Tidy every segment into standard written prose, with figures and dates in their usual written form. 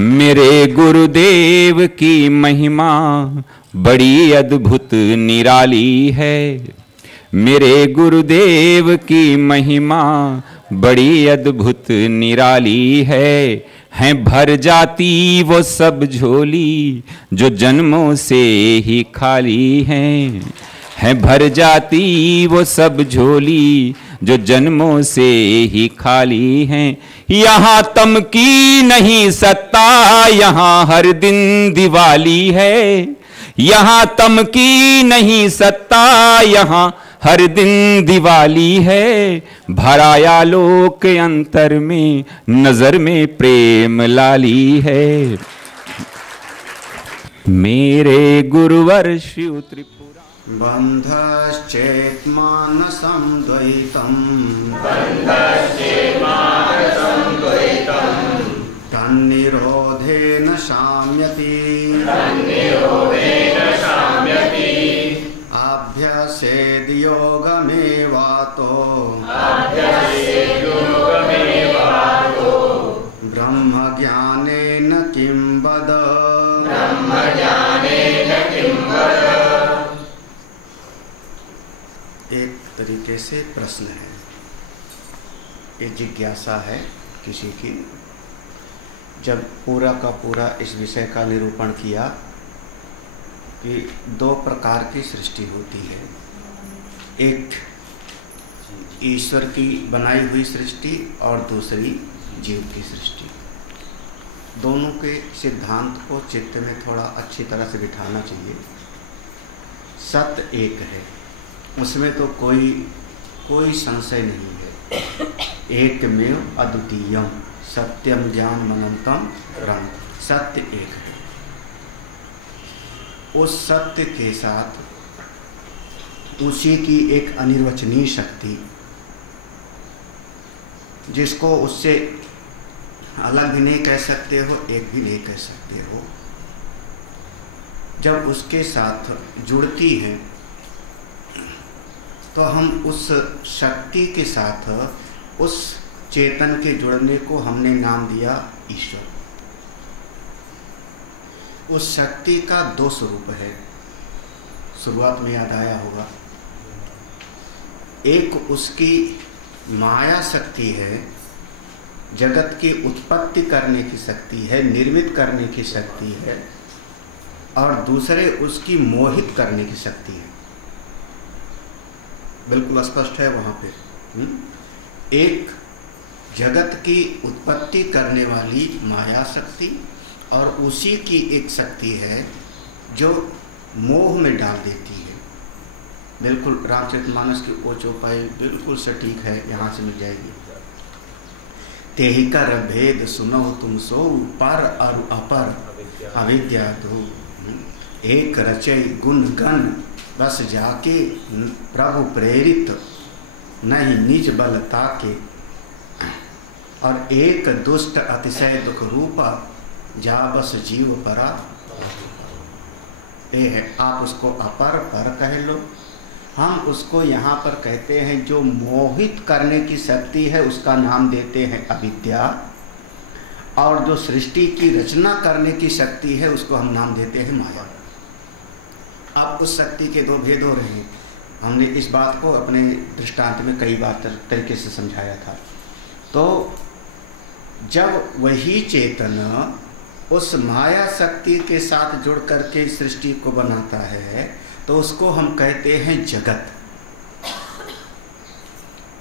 मेरे गुरुदेव की महिमा बड़ी अद्भुत निराली है। मेरे गुरुदेव की महिमा बड़ी अद्भुत निराली है भर जाती वो सब झोली जो जन्मों से ही खाली है भर जाती वो सब झोली जो जन्मों से ही खाली हैं। यहाँ तम की नहीं सत्ता, यहाँ हर दिन दिवाली है। यहाँ तम की नहीं सत्ता, यहाँ हर दिन दिवाली है। भराया लोक अंतर में, नजर में प्रेम लाली है। मेरे गुरुवर शिव त्रिपुरा बन्धश्चेत्मानसं द्वैतं तन्निरोधेन शाम्यति अभ्यसेद् योगमेवातो ब्रह्मज्ञानेन किं वद। एक तरीके से प्रश्न है, ये जिज्ञासा है किसी की। जब पूरा का पूरा इस विषय का निरूपण किया कि दो प्रकार की सृष्टि होती है, एक ईश्वर की बनाई हुई सृष्टि और दूसरी जीव की सृष्टि। दोनों के सिद्धांत को चित्त में थोड़ा अच्छी तरह से बिठाना चाहिए। सत्य एक है, उसमें तो कोई संशय नहीं है। एकमेव अद्वितीयम सत्यम ज्ञानमनंतम ब्रह्म, सत्य एक है। उस सत्य के साथ उसी की एक अनिर्वचनीय शक्ति, जिसको उससे अलग भी नहीं कह सकते हो, एक भी नहीं कह सकते हो, जब उसके साथ जुड़ती है तो हम उस शक्ति के साथ उस चेतन के जुड़ने को हमने नाम दिया ईश्वर। उस शक्ति का दो स्वरूप है, शुरुआत में याद आया होगा। एक उसकी माया शक्ति है, जगत की उत्पत्ति करने की शक्ति है, निर्मित करने की शक्ति है, और दूसरे उसकी मोहित करने की शक्ति है। बिल्कुल स्पष्ट है वहाँ पे। एक जगत की उत्पत्ति करने वाली माया शक्ति, और उसी की एक शक्ति है जो मोह में डाल देती है। बिल्कुल रामचरितमानस की वो चौपाई बिल्कुल सटीक है, यहाँ से मिल जाएगी। तेहि कर भेद सुनो तुम सो, पर और अपर अविद्या दो। एक रचय गुण गण बस जाके, प्रभु प्रेरित नहीं निज बल ताके। और एक दुष्ट अतिशय दुख रूपा, जा बस जीव परा। ये है, आप उसको अपर पर कह लो, हम उसको यहाँ पर कहते हैं जो मोहित करने की शक्ति है उसका नाम देते हैं अविद्या, और जो सृष्टि की रचना करने की शक्ति है उसको हम नाम देते हैं माया। अब उस शक्ति के दो भेद हो रहे हैं। हमने इस बात को अपने दृष्टांत में कई बार तरीके से समझाया था। तो जब वही चेतन उस माया शक्ति के साथ जुड़ करके सृष्टि को बनाता है तो उसको हम कहते हैं जगत।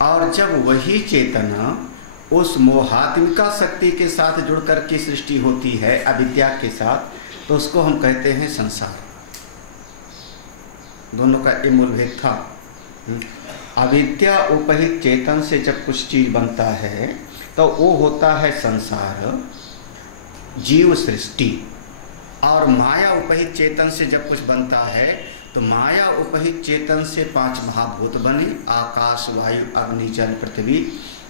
और जब वही चेतन उस मोहात्मिका शक्ति के साथ जुड़ करके सृष्टि होती है अविद्या के साथ, तो उसको हम कहते हैं संसार। दोनों का ये मूल भेद था। अविद्या उपहित चेतन से जब कुछ चीज बनता है तो वो होता है संसार, जीव सृष्टि। और माया उपहित चेतन से जब कुछ बनता है तो माया उपहित चेतन से 5 महाभूत बने, आकाश वायु अग्नि जल पृथ्वी।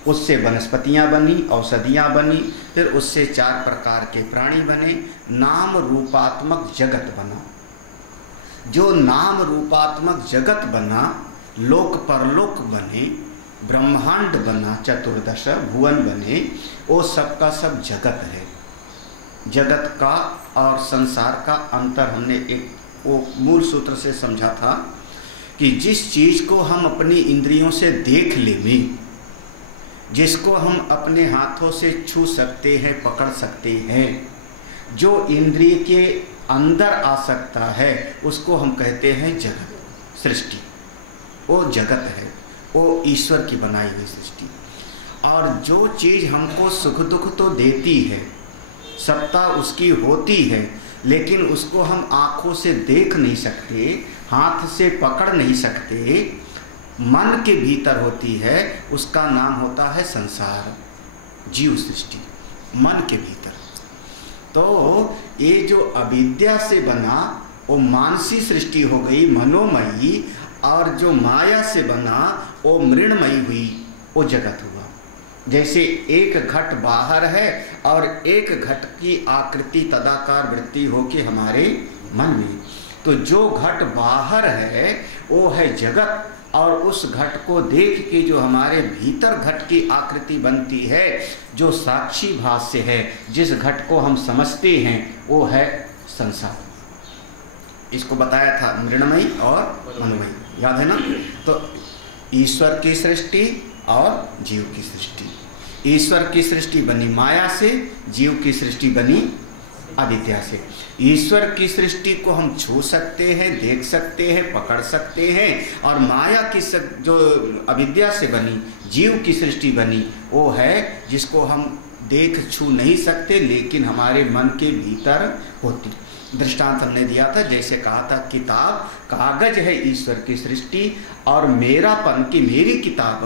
उससे वनस्पतियां बनी, औषधियां बनी, फिर उससे 4 प्रकार के प्राणी बने, नाम रूपात्मक जगत बना। जो नाम रूपात्मक जगत बना, लोक परलोक बने, ब्रह्मांड बना, 14 भुवन बने, वो सब का सब जगत है। जगत का और संसार का अंतर हमने एक वो मूल सूत्र से समझा था कि जिस चीज़ को हम अपनी इंद्रियों से देख लें, जिसको हम अपने हाथों से छू सकते हैं, पकड़ सकते हैं, जो इंद्रिय के अंदर आ सकता है, उसको हम कहते हैं जगत, सृष्टि। वो जगत है, वो ईश्वर की बनाई हुई सृष्टि। और जो चीज़ हमको सुख दुख तो देती है, सत्ता उसकी होती है, लेकिन उसको हम आँखों से देख नहीं सकते, हाथ से पकड़ नहीं सकते, मन के भीतर होती है, उसका नाम होता है संसार, जीव सृष्टि, मन के भीतर। तो ये जो अविद्या से बना वो मानसी सृष्टि हो गई, मनोमयी, और जो माया से बना वो मृणमयी हुई, वो जगत हुआ। जैसे एक घट बाहर है और एक घट की आकृति तदाकार वृत्ति हो कि हमारे मन में, तो जो घट बाहर है वो है जगत, और उस घट को देख के जो हमारे भीतर घट की आकृति बनती है, जो साक्षी भाष्य है, जिस घट को हम समझते हैं, वो है संसार। इसको बताया था मृणमयी और मनोमयी, याद है ना? तो ईश्वर की सृष्टि और जीव की सृष्टि। ईश्वर की सृष्टि बनी माया से, जीव की सृष्टि बनी अविद्या से। ईश्वर की सृष्टि को हम छू सकते हैं, देख सकते हैं, पकड़ सकते हैं, और माया की जो अविद्या से बनी जीव की सृष्टि बनी, वो है जिसको हम देख छू नहीं सकते, लेकिन हमारे मन के भीतर होती। दृष्टांत हमने दिया था, जैसे कहा था किताब कागज है ईश्वर की सृष्टि, और मेरापन की मेरी किताब,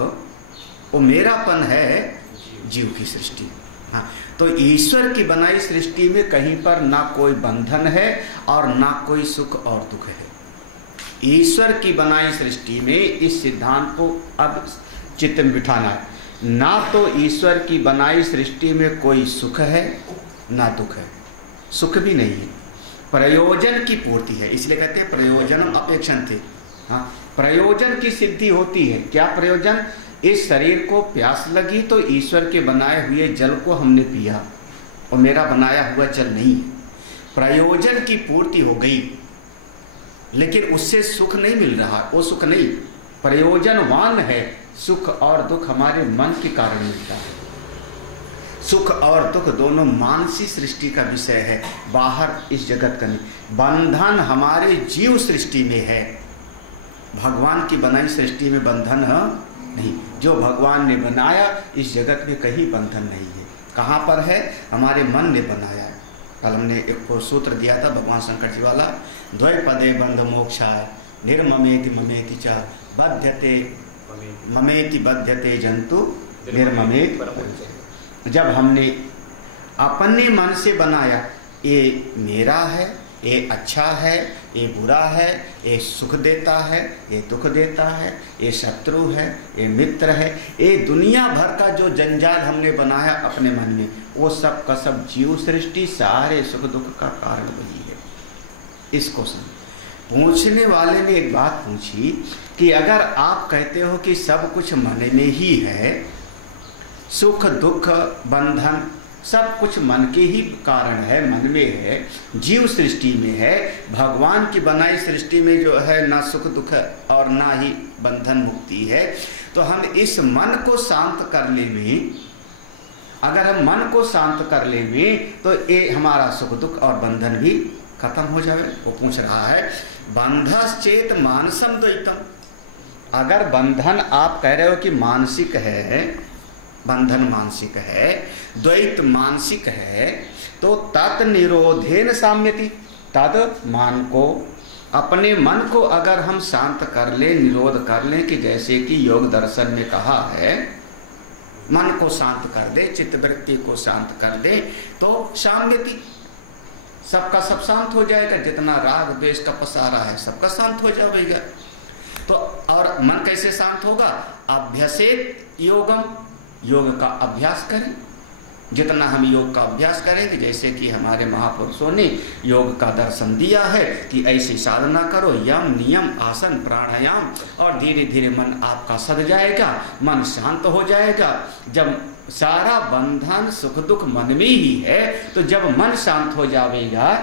वो मेरापन है जीव की सृष्टि। हाँ, तो ईश्वर की बनाई सृष्टि में कहीं पर ना कोई बंधन है और ना कोई सुख और दुख है। ईश्वर की बनाई सृष्टि में इस सिद्धांत को अब चित्त में बिठाना है, ना तो ईश्वर की बनाई सृष्टि में कोई सुख है ना दुख है, सुख भी नहीं है, प्रयोजन की पूर्ति है, इसलिए कहते हैं प्रयोजनम अपेक्षण थे। हाँ, प्रयोजन की सिद्धि होती है। क्या प्रयोजन? इस शरीर को प्यास लगी तो ईश्वर के बनाए हुए जल को हमने पिया, और मेरा बनाया हुआ जल नहीं है, प्रयोजन की पूर्ति हो गई, लेकिन उससे सुख नहीं मिल रहा, वो सुख नहीं, प्रयोजनवान है। सुख और दुख हमारे मन के कारण मिलता है। सुख और दुख दोनों मानसी सृष्टि का विषय है, बाहर इस जगत का नहीं। बंधन हमारे जीव सृष्टि में है, भगवान की बनाई सृष्टि में बंधन है नहीं। जो भगवान ने बनाया इस जगत में कहीं बंधन नहीं है। कहाँ पर है? हमारे मन ने बनाया। कल हमने एक सूत्र दिया था भगवान शंकर जी वाला, द्वैपदे बंध मोक्षा निर्ममेति ममेति च बध्यते ममेति बध्यते जंतु निर्ममेति। जब हमने अपने मन से बनाया, ये मेरा है, ये अच्छा है, ये बुरा है, ये सुख देता है, ये दुख देता है, ये शत्रु है, ये मित्र है, ये दुनिया भर का जो जंजाल हमने बनाया अपने मन में, वो सब का सब जीव सृष्टि, सारे सुख दुख का कारण वही है। इसको समझ। पूछने वाले ने एक बात पूछी कि अगर आप कहते हो कि सब कुछ मन में ही है, सुख दुख बंधन सब कुछ मन के ही कारण है, मन में है, जीव सृष्टि में है, भगवान की बनाई सृष्टि में जो है ना सुख दुख और ना ही बंधन मुक्ति है, तो हम इस मन को शांत कर ले में, अगर हम मन को शांत कर ले में, तो ये हमारा सुख दुख और बंधन भी खत्म हो जाए। वो पूछ रहा है बंधश्चेत मानसम द्वैतम। अगर बंधन आप कह रहे हो कि मानसिक है, बंधन मानसिक है, द्वैत मानसिक है, तो तत् निरोधेन साम्यति। तद मान को, अपने मन को अगर हम शांत कर ले, निरोध कर ले, कि जैसे कि योग दर्शन में कहा है, मन को शांत कर दे, चित्तवृत्ति को शांत कर दे, तो साम्यति, सबका सब शांत हो जाएगा। जितना राग द्वेष का पसारा है सबका शांत हो जाएगा। तो और मन कैसे शांत होगा? अभ्यसेत योगम, योग का अभ्यास करें। जितना हम योग का अभ्यास करेंगे, जैसे कि हमारे महापुरुषों ने योग का दर्शन दिया है कि ऐसी साधना करो, यम नियम आसन प्राणायाम, और धीरे धीरे मन आपका सध जाएगा, मन शांत हो जाएगा। जब सारा बंधन सुख दुख मन में ही है। तो जब मन शांत हो जाएगा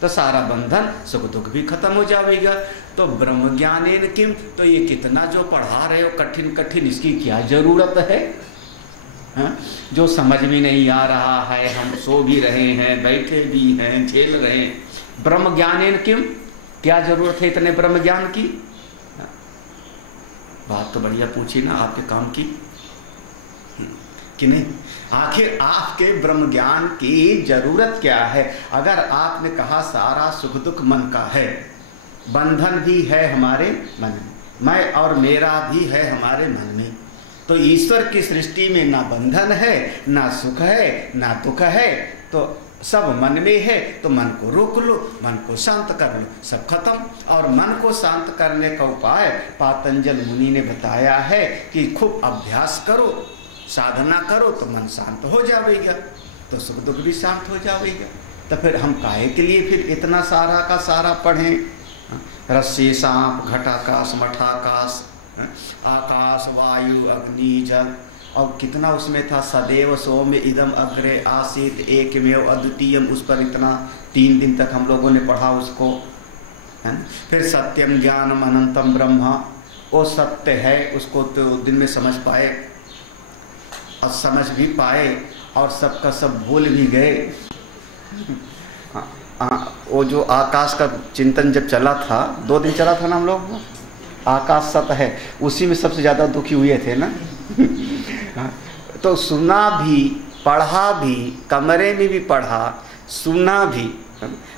तो सारा बंधन सुख दुख भी खत्म हो जाएगा। तो ब्रह्म ज्ञानेन किम, तो ये कितना जो पढ़ा रहे हो कठिन कठिन, इसकी क्या जरूरत है? हाँ? जो समझ में नहीं आ रहा है, हम सो भी रहे हैं, बैठे भी हैं, झेल रहे हैं। ब्रह्म ज्ञानेन किम, क्या जरूरत है इतने ब्रह्म ज्ञान की? बात तो बढ़िया पूछी ना, आपके काम की कि नहीं? आखिर आपके ब्रह्म ज्ञान की जरूरत क्या है? अगर आपने कहा सारा सुख दुख मन का है, बंधन भी है हमारे मन में, मैं और मेरा भी है हमारे मन में, तो ईश्वर की सृष्टि में ना बंधन है, ना सुख है, ना दुख है, तो सब मन में है। तो मन को रोक लो, मन को शांत कर लो, सब खत्म। और मन को शांत करने का उपाय पातंजल मुनि ने बताया है कि खूब अभ्यास करो, साधना करो, तो मन शांत हो जाएगा, तो सुख दुख भी शांत हो जाएगा। तो फिर हम काहे के लिए फिर इतना सारा का सारा पढ़ें? रस्सी सांप घटाकाश मठाकाश, आकाश वायु अग्नि जल, और कितना उसमें था, सदैव सौम्य इदम अग्रे आसीत एकमेव अद्वितीयम, उस पर इतना 3 दिन तक हम लोगों ने पढ़ा उसको, है। फिर सत्यम ज्ञानम अनंतम ब्रह्मा, वो सत्य है, उसको तो दिन में समझ पाए और समझ भी पाए और सबका सब भूल भी गए। वो जो आकाश का चिंतन जब चला था, 2 दिन चला था ना हम लोग, आकाश सत्य है, उसी में सबसे ज़्यादा दुखी हुए थे ना। तो सुना भी, पढ़ा भी, कमरे में भी पढ़ा, सुना भी,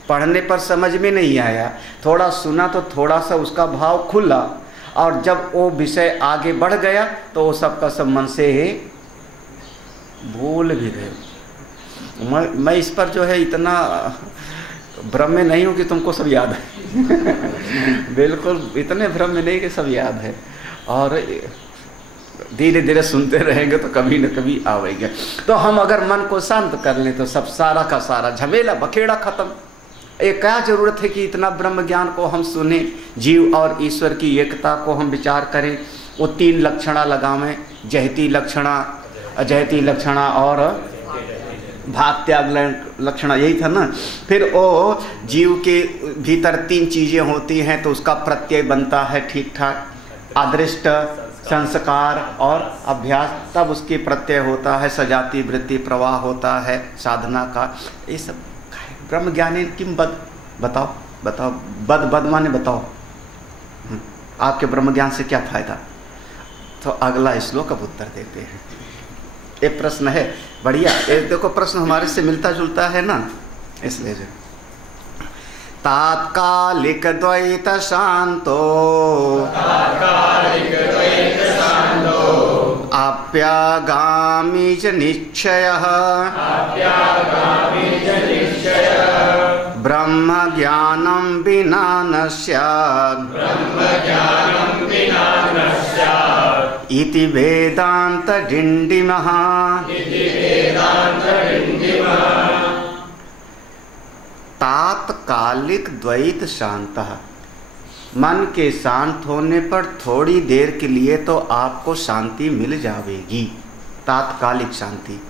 पढ़ने पर समझ में नहीं आया, थोड़ा सुना तो थोड़ा सा उसका भाव खुला, और जब वो विषय आगे बढ़ गया तो वो सबका सब मन से भूल भी गए। मैं इस पर जो है इतना भ्रम में नहीं हूँ कि तुमको सब याद है। बिल्कुल इतने भ्रम में नहीं कि सब याद है, और धीरे धीरे सुनते रहेंगे तो कभी न कभी आवेगा। तो हम अगर मन को शांत कर लें तो सब सारा का सारा झमेला बखेड़ा खत्म। ये क्या जरूरत है कि इतना ब्रह्म ज्ञान को हम सुने, जीव और ईश्वर की एकता को हम विचार करें, वो 3 लक्षणा लगावें, जहती लक्षणा, अजहती लक्षणा और भाग त्याग लक्षणा, यही था ना। फिर वो जीव के भीतर 3 चीजें होती हैं तो उसका प्रत्यय बनता है ठीक ठाक, अदृष्ट, संस्कार और अभ्यास, तब उसके प्रत्यय होता है, सजाती वृत्ति प्रवाह होता है साधना का। ये सब ब्रह्म ज्ञानी किम बद, बताओ बताओ, बद माने बताओ, आपके ब्रह्म ज्ञान से क्या फायदा? तो अगला श्लोक अब उत्तर देते हैं। एक प्रश्न है बढ़िया, एक देखो प्रश्न हमारे से मिलता जुलता है ना, इसलिए जो तात्कालिक द्वैत शांतो आप्यागामी च निश्चयः ब्रह्म ज्ञानं विना न स्यात् इति वेदांत डिंडिमः। तात्कालिक द्वैत शांतः, मन के शांत होने पर थोड़ी देर के लिए तो आपको शांति मिल जाएगी, तात्कालिक शांति,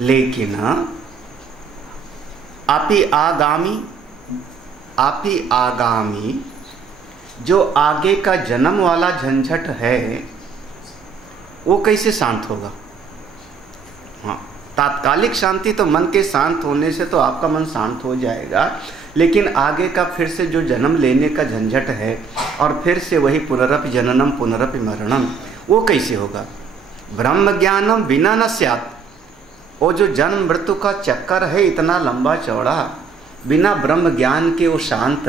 लेकिन आपी आगामी जो आगे का जन्म वाला झंझट है वो कैसे शांत होगा? हाँ, तात्कालिक शांति तो मन के शांत होने से तो आपका मन शांत हो जाएगा, लेकिन आगे का फिर से जो जन्म लेने का झंझट है और फिर से वही पुनरपि जननम पुनरपि मरणम, वो कैसे होगा? ब्रह्म ज्ञानम बिना न स्यात्, वो जो जन्म मृत्यु का चक्कर है इतना लंबा चौड़ा, बिना ब्रह्म ज्ञान के वो शांत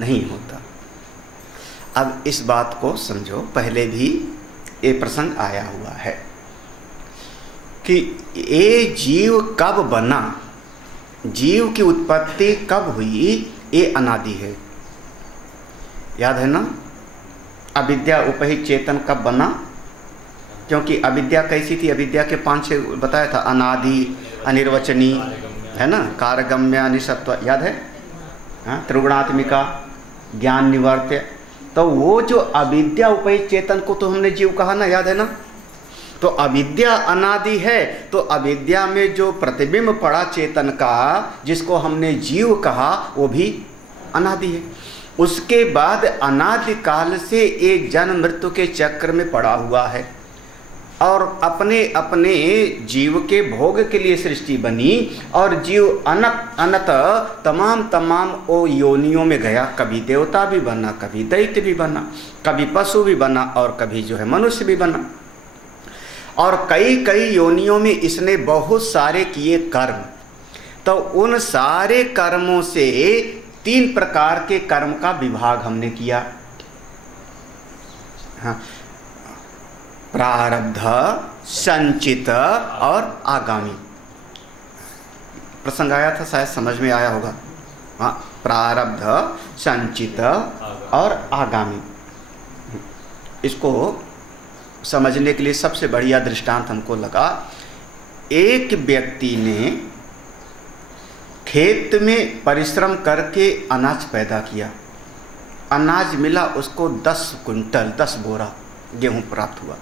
नहीं होता। अब इस बात को समझो, पहले भी ये प्रसंग आया हुआ है कि ये जीव कब बना, जीव की उत्पत्ति कब हुई, ये अनादि है। याद है ना? अविद्या उपहित चेतन कब बना? क्योंकि अविद्या कैसी थी? अविद्या के 5-6 बताया था, अनादि, अनिर्वचनी, है ना, कारगम्य, अनिसत्व, याद है? हाँ, त्रिगुणात्मिका, ज्ञान निवर्त्य। तो वो जो अविद्या उपहित चेतन को तो हमने जीव कहा ना, याद है ना? तो अविद्या अनादि है, तो अविद्या में जो प्रतिबिंब पड़ा चेतन का, जिसको हमने जीव कहा, वो भी अनादि है। उसके बाद अनादि काल से एक जन्म मृत्यु के चक्र में पड़ा हुआ है और अपने अपने जीव के भोग के लिए सृष्टि बनी और जीव अनंत तमाम ओ योनियों में गया। कभी देवता भी बना, कभी दैत्य भी बना, कभी पशु भी बना और कभी जो है मनुष्य भी बना। और कई कई योनियों में इसने बहुत सारे किए कर्म। तो उन सारे कर्मों से 3 प्रकार के कर्म का विभाग हमने किया। हाँ, प्रारब्ध, संचित और आगामी। प्रसंग आया था, शायद समझ में आया होगा। हाँ, प्रारब्ध, संचित और आगामी। इसको समझने के लिए सबसे बढ़िया दृष्टांत हमको लगा, एक व्यक्ति ने खेत में परिश्रम करके अनाज पैदा किया। अनाज मिला उसको 10 कुंटल, 10 बोरा गेहूं प्राप्त हुआ।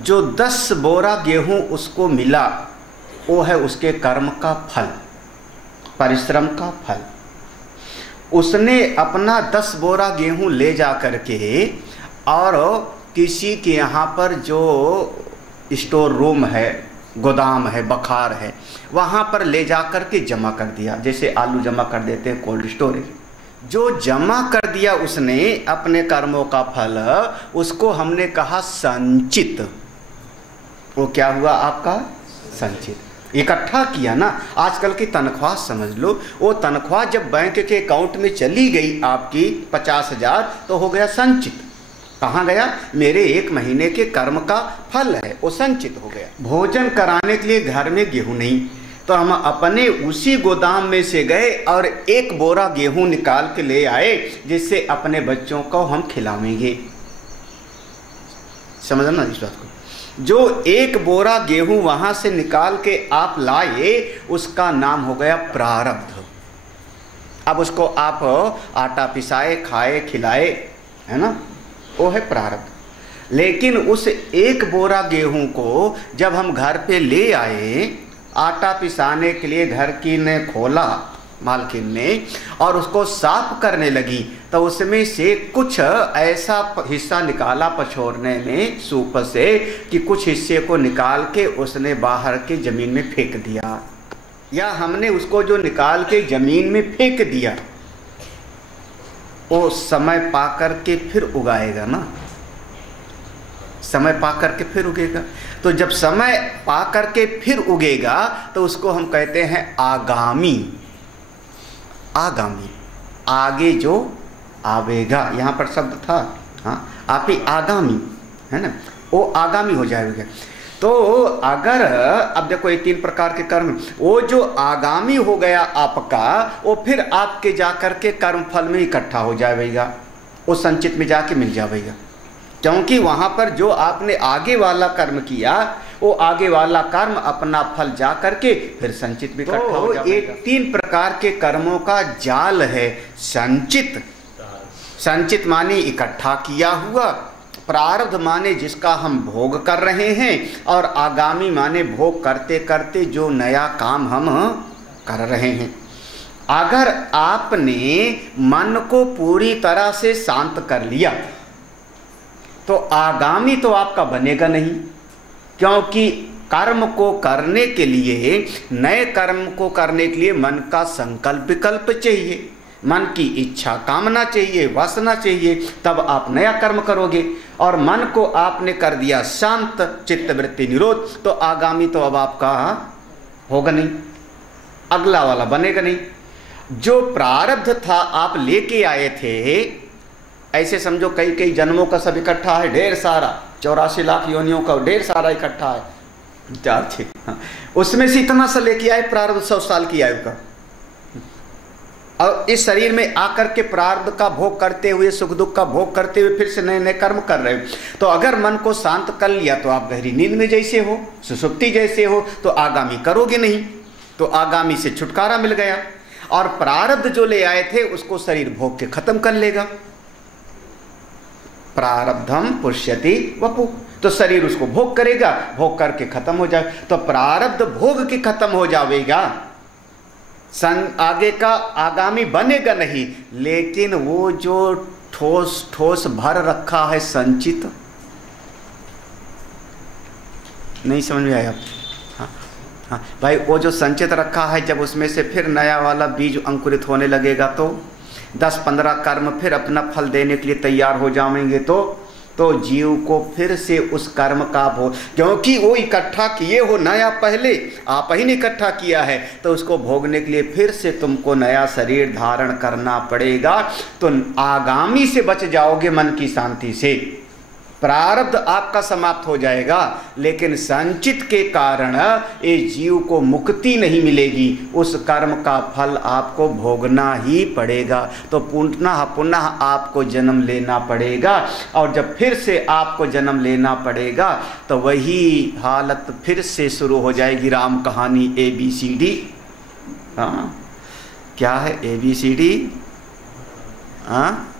जो 10 बोरा गेहूं उसको मिला, वो है उसके कर्म का फल, परिश्रम का फल। उसने अपना 10 बोरा गेहूं ले जा करके और किसी के यहाँ पर जो स्टोर रूम है, गोदाम है, बखार है, वहाँ पर ले जा कर के जमा कर दिया। जैसे आलू जमा कर देते हैं कोल्ड स्टोरेज। जो जमा कर दिया उसने अपने कर्मों का फल, उसको हमने कहा संचित। वो क्या हुआ आपका? संचित। इकट्ठा किया ना। आजकल की तनख्वाह समझ लो, वो तनख्वाह जब बैंक के अकाउंट में चली गई आपकी 50,000, तो हो गया संचित। कहाँ गया? मेरे 1 महीने के कर्म का फल है, वो संचित हो गया। भोजन कराने के लिए घर में गेहूं नहीं, तो हम अपने उसी गोदाम में से गए और 1 बोरा गेहूं निकाल के ले आए, जिससे अपने बच्चों को हम खिलावेंगे। समझना इस बात को। जो 1 बोरा गेहूं वहां से निकाल के आप लाए, उसका नाम हो गया प्रारब्ध। अब उसको आप आटा पिसाए, खाए, खिलाए, है ना, वो है प्रारब्ध। लेकिन उस 1 बोरा गेहूं को जब हम घर पे ले आए, आटा पिसाने के लिए घर की ने खोला मालकिन ने, और उसको साफ करने लगी, तो उसमें से कुछ ऐसा हिस्सा निकाला पछोड़ने में सूप से कि कुछ हिस्से को निकाल के उसने बाहर के जमीन में फेंक दिया। या हमने उसको जो निकाल के जमीन में फेंक दिया, वो समय पा कर के फिर उगाएगा ना, समय पा कर के फिर उगेगा। तो जब समय पा कर के फिर उगेगा तो उसको हम कहते हैं आगामी। आगामी, आगे जो आवेगा, यहाँ पर शब्द था। हाँ, आप ही आगामी है ना, वो आगामी हो जाएगा। तो अगर अब देखो, ये 3 प्रकार के कर्म, वो जो आगामी हो गया आपका, वो फिर आपके जाकर के कर्म फल में इकट्ठा हो जाएगा, वो संचित में जाके मिल जाएगा। क्योंकि वहाँ पर जो आपने आगे वाला कर्म किया, वो आगे वाला कर्म अपना फल जा करके फिर संचित में इकट्ठा हो जाएगा। ये 3 प्रकार के कर्मों का जाल है संचित। संचित माने इकट्ठा किया हुआ, प्रारब्ध माने जिसका हम भोग कर रहे हैं, और आगामी माने भोग करते करते जो नया काम हम कर रहे हैं। अगर आपने मन को पूरी तरह से शांत कर लिया तो आगामी तो आपका बनेगा नहीं, क्योंकि कर्म को करने के लिए, नए कर्म को करने के लिए मन का संकल्प विकल्प चाहिए, मन की इच्छा कामना चाहिए, वासना चाहिए, तब आप नया कर्म करोगे। और मन को आपने कर दिया शांत, चित्तवृत्ति निरोध, तो आगामी तो अब आपका होगा नहीं, अगला वाला बनेगा नहीं। जो प्रारब्ध था आप लेके आए थे, ऐसे समझो कई कई जन्मों का सब इकट्ठा है, ढेर सारा, 84 लाख योनियों का ढेर सारा इकट्ठा है, 4-6, उसमें से इतना सा लेके आए प्रारब्ध 100 साल की आयु का, और इस शरीर में आकर के प्रारब्ध का भोग करते हुए, सुख दुख का भोग करते हुए फिर से नए नए कर्म कर रहे हो। तो अगर मन को शांत कर लिया तो आप गहरी नींद में जैसे हो, सुसुप्ति जैसे हो, तो आगामी करोगे नहीं, तो आगामी से छुटकारा मिल गया। और प्रारब्ध जो ले आए थे उसको शरीर भोग के खत्म कर लेगा। प्रारब्धम पुष्यति वपु, तो शरीर उसको भोग करेगा, भोग करके खत्म हो जाए, तो प्रारब्ध भोग के खत्म हो जाएगा, आगे का आगामी बनेगा नहीं। लेकिन वो जो ठोस ठोस भर रखा है संचित, नहीं समझ में आया? हाँ भाई, वो जो संचित रखा है, जब उसमें से फिर नया वाला बीज अंकुरित होने लगेगा तो 10-15 कर्म फिर अपना फल देने के लिए तैयार हो जाएंगे, तो जीव को फिर से उस कर्म का भोग, क्योंकि वो इकट्ठा किए हो नया, पहले आप ही ने इकट्ठा किया है, तो उसको भोगने के लिए फिर से तुमको नया शरीर धारण करना पड़ेगा। तो आगामी से बच जाओगे मन की शांति से, प्रारब्ध आपका समाप्त हो जाएगा, लेकिन संचित के कारण ये जीव को मुक्ति नहीं मिलेगी, उस कर्म का फल आपको भोगना ही पड़ेगा। तो पुनः पुनः आपको जन्म लेना पड़ेगा, और जब फिर से आपको जन्म लेना पड़ेगा तो वही हालत फिर से शुरू हो जाएगी। राम कहानी ABCD, हाँ क्या है ABCD? हाँ,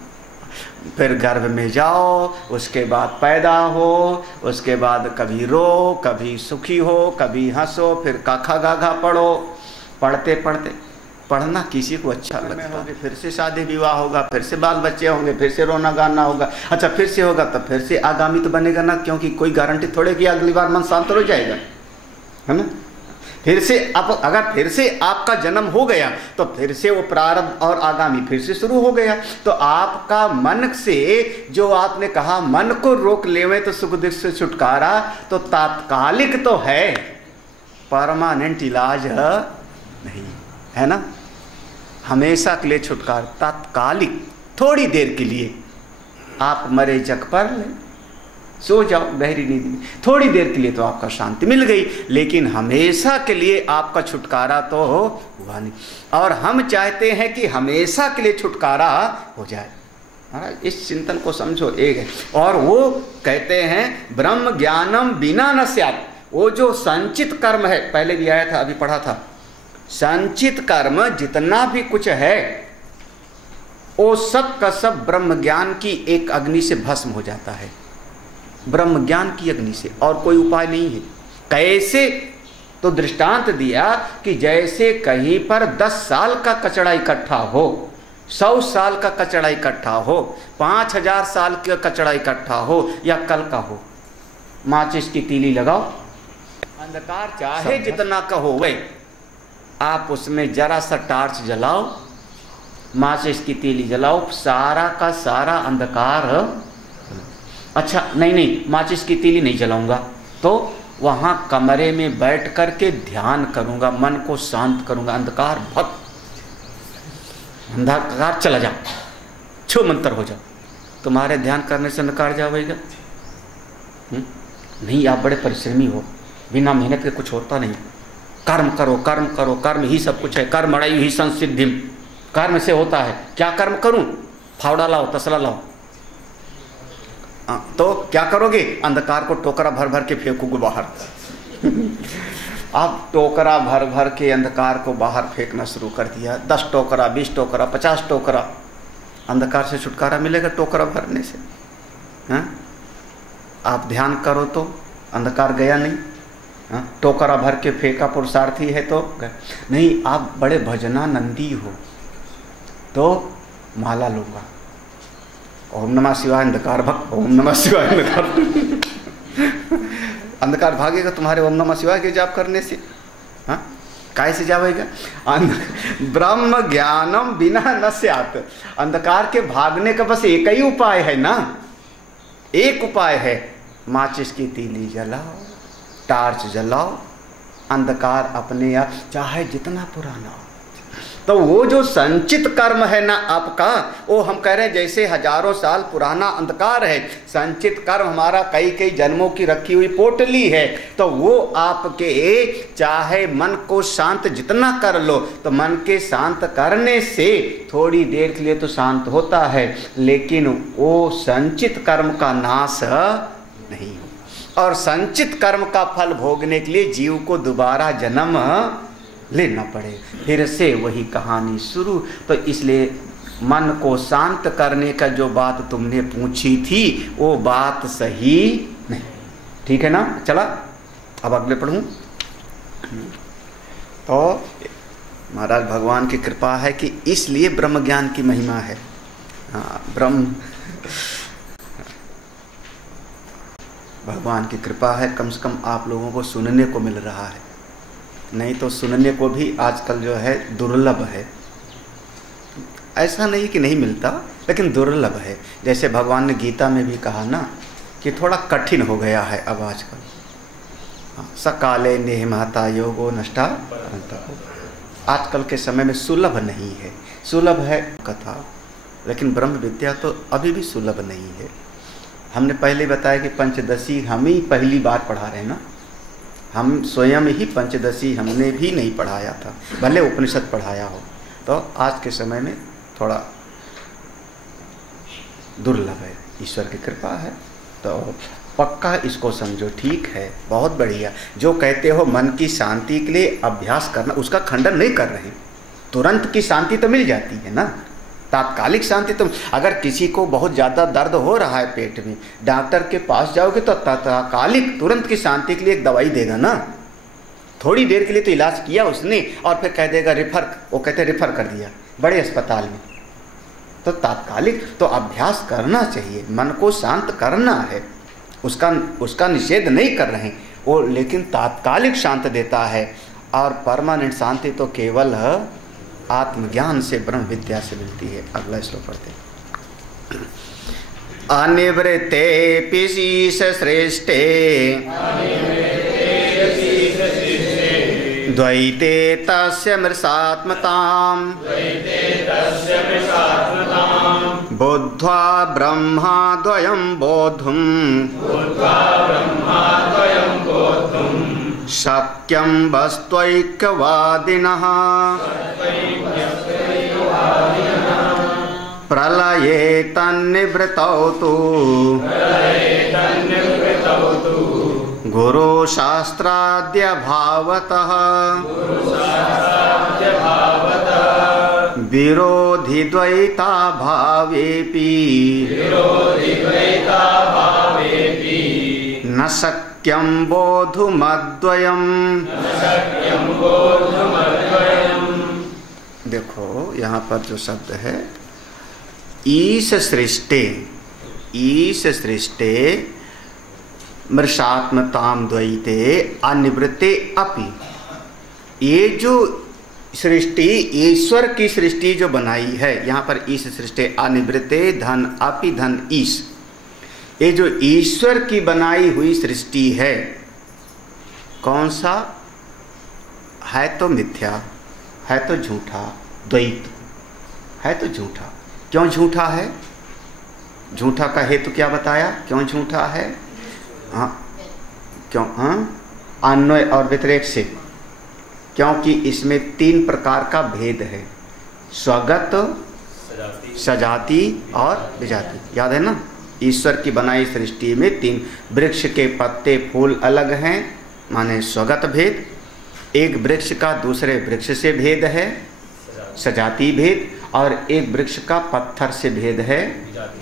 फिर गर्भ में जाओ, उसके बाद पैदा हो, उसके बाद कभी रो, कभी सुखी हो, कभी हंसो, फिर काखा गाघा पढ़ो, पढ़ते पढ़ते पढ़ना किसी को अच्छा लगता है, फिर से शादी विवाह होगा, फिर से बाल बच्चे होंगे, फिर से रोना गाना होगा, अच्छा फिर से होगा तो फिर से आगामी तो बनेगा ना, क्योंकि कोई गारंटी थोड़े कि अगली बार मन शांत हो जाएगा, है ना। फिर से आप अगर फिर से आपका जन्म हो गया तो फिर से वो प्रारब्ध और आगामी फिर से शुरू हो गया। तो आपका मन से जो आपने कहा मन को रोक लेवे तो सुख दुख से छुटकारा, तो तात्कालिक तो है, परमानेंट इलाज नहीं है ना। हमेशा के लिए छुटकारा, तात्कालिक, थोड़ी देर के लिए आप मरे जग पर ले, सो जाओ गहरी नींद में, थोड़ी देर के लिए तो आपका शांति मिल गई, लेकिन हमेशा के लिए आपका छुटकारा तो हुआ नहीं। और हम चाहते हैं कि हमेशा के लिए छुटकारा हो जाए। महाराज इस चिंतन को समझो, एक है। और वो कहते हैं ब्रह्म ज्ञानम बिना न स्यात्, वो जो संचित कर्म है, पहले भी आया था, अभी पढ़ा था, संचित कर्म जितना भी कुछ है वो सब का सब ब्रह्म ज्ञान की एक अग्नि से भस्म हो जाता है, ब्रह्म ज्ञान की अग्नि से, और कोई उपाय नहीं है। कैसे? तो दृष्टांत दिया कि जैसे कहीं पर 10 साल का कचड़ा इकट्ठा हो, 100 साल का कचड़ा इकट्ठा हो, 5000 साल का कचड़ा इकट्ठा हो, या कल का हो, माचिस की तीली लगाओ, अंधकार चाहे जितना का हो वही, आप उसमें जरा सा टार्च जलाओ, माचिस की तीली जलाओ, सारा का सारा अंधकार। अच्छा नहीं, माचिस की तीली नहीं जलाऊंगा, तो वहां कमरे में बैठ करके ध्यान करूंगा, मन को शांत करूंगा, अंधकार अंधकार चला जाओ, छो मंत्र हो जाओ, तुम्हारे ध्यान करने से अंधकार जाएगा? नहीं, आप बड़े परिश्रमी हो, बिना मेहनत के कुछ होता नहीं। कर्म करो, कर्म करो, कर्म ही सब कुछ है, कर्मणैव ही संसिद्धिम, कर्म से होता है। क्या कर्म करूं? फावड़ा लाओ, तसला लाओ, तो क्या करोगे? अंधकार को टोकरा भर भर के फेंकोगे बाहर। आप टोकरा भर भर के अंधकार को बाहर फेंकना शुरू कर दिया, 10 टोकरा, 20 टोकरा, 50 टोकरा, अंधकार से छुटकारा मिलेगा टोकरा भरने से। हाँ? आप ध्यान करो तो अंधकार गया नहीं, हाँ? टोकरा भर के फेंका पुरुषार्थी है तो नहीं। आप बड़े भजनानंदी हो तो माला लूँगा, ओम नमः शिवाय, अंधकार भक्त, ओम नमः शिवाय, अंधकार अंधकार भागेगा तुम्हारे ओम नमः शिवाय के जाप करने से। हाँ, काय से जाएगा? ब्रह्म ज्ञानम बिना न स्यात्, अंधकार के भागने का बस एक ही उपाय है ना, एक उपाय है, माचिस की तीली जलाओ, टार्च जलाओ, अंधकार अपने आप चाहे जितना पुराना हो। तो वो जो संचित कर्म है ना आपका, वो हम कह रहे हैं जैसे हजारों साल पुराना अंधकार है, संचित कर्म हमारा कई कई जन्मों की रखी हुई पोटली है, तो वो आपके चाहे मन को शांत जितना कर लो, तो मन के शांत करने से थोड़ी देर के लिए तो शांत होता है, लेकिन वो संचित कर्म का नाश नहीं हो। और संचित कर्म का फल भोगने के लिए जीव को दोबारा जन्म लेना पड़े, फिर से वही कहानी शुरू। तो इसलिए मन को शांत करने का जो बात तुमने पूछी थी वो बात सही नहीं। ठीक है ना? चला, अब अगले पढ़ूं। तो महाराज भगवान की कृपा है कि इसलिए ब्रह्म ज्ञान की महिमा है। हाँ, ब्रह्म भगवान की कृपा है, कम से कम आप लोगों को सुनने को मिल रहा है, नहीं तो सुनने को भी आजकल जो है दुर्लभ है। ऐसा नहीं कि नहीं मिलता, लेकिन दुर्लभ है। जैसे भगवान ने गीता में भी कहा ना कि थोड़ा कठिन हो गया है अब आजकल। सकाले निहमाता योगो नष्टा, आजकल के समय में सुलभ नहीं है। सुलभ है कथा, लेकिन ब्रह्म विद्या तो अभी भी सुलभ नहीं है। हमने पहले बताया कि पंचदशी हम ही पहली बार पढ़ा रहे हैं ना, हम स्वयं ही पंचदशी हमने भी नहीं पढ़ाया था, भले उपनिषद पढ़ाया हो। तो आज के समय में थोड़ा दुर्लभ है, ईश्वर की कृपा है। तो पक्का इसको समझो, ठीक है, बहुत बढ़िया। जो कहते हो मन की शांति के लिए अभ्यास करना, उसका खंडन नहीं कर रहे। तुरंत की शांति तो मिल जाती है ना, तात्कालिक शांति। तो अगर किसी को बहुत ज़्यादा दर्द हो रहा है पेट में, डॉक्टर के पास जाओगे तो तात्कालिक तुरंत की शांति के लिए एक दवाई देगा ना। थोड़ी देर के लिए तो इलाज किया उसने और फिर कह देगा रिफर, वो कहते रिफर कर दिया बड़े अस्पताल में। तो तात्कालिक तो अभ्यास करना चाहिए, मन को शांत करना है, उसका निषेध नहीं कर रहे वो, लेकिन तात्कालिक शांत देता है। और परमानेंट शांति तो केवल आत्मज्ञान से, ब्रह्म विद्या से मिलती है। अगला श्लोक पढ़ते हैं। अनिवृत्ते पिशीष श्रेष्ठे द्वैते तस्य मृषात्मताम् बुद्ध्वा ब्रह्मा द्वयं बोद्धुम् शक्यं वस्त्वैक्यवादिनः प्रलये तन्निवृतौ तु गुरु शास्त्राद्य भावतः विरोधि द्वैता भावेपि न शक्यं बोधुमद्वयम्। देखो यहाँ पर जो शब्द है ईश सृष्टे, ईश सृष्टे मृषात्मताम द्वैते अनिवृत्ते अपि। ये जो सृष्टि, ईश्वर की सृष्टि जो बनाई है, यहाँ पर ईश सृष्टि अनिवृत्ते धन अपि धन ईश, ये जो ईश्वर की बनाई हुई सृष्टि है, कौन सा है? तो मिथ्या है, तो झूठा, द्वैत है तो झूठा। क्यों झूठा है? झूठा का हेतु क्या बताया, क्यों झूठा है? हाँ, क्यों? हाँ, अन्वय और व्यतिरेक से, क्योंकि इसमें 3 प्रकार का भेद है, स्वगत, सजाति और विजाति। याद है ना, ईश्वर की बनाई सृष्टि में 3, वृक्ष के पत्ते फूल अलग हैं, माने स्वगत भेद। एक वृक्ष का दूसरे वृक्ष से भेद है, सजाति भेद। और एक वृक्ष का पत्थर से भेद है,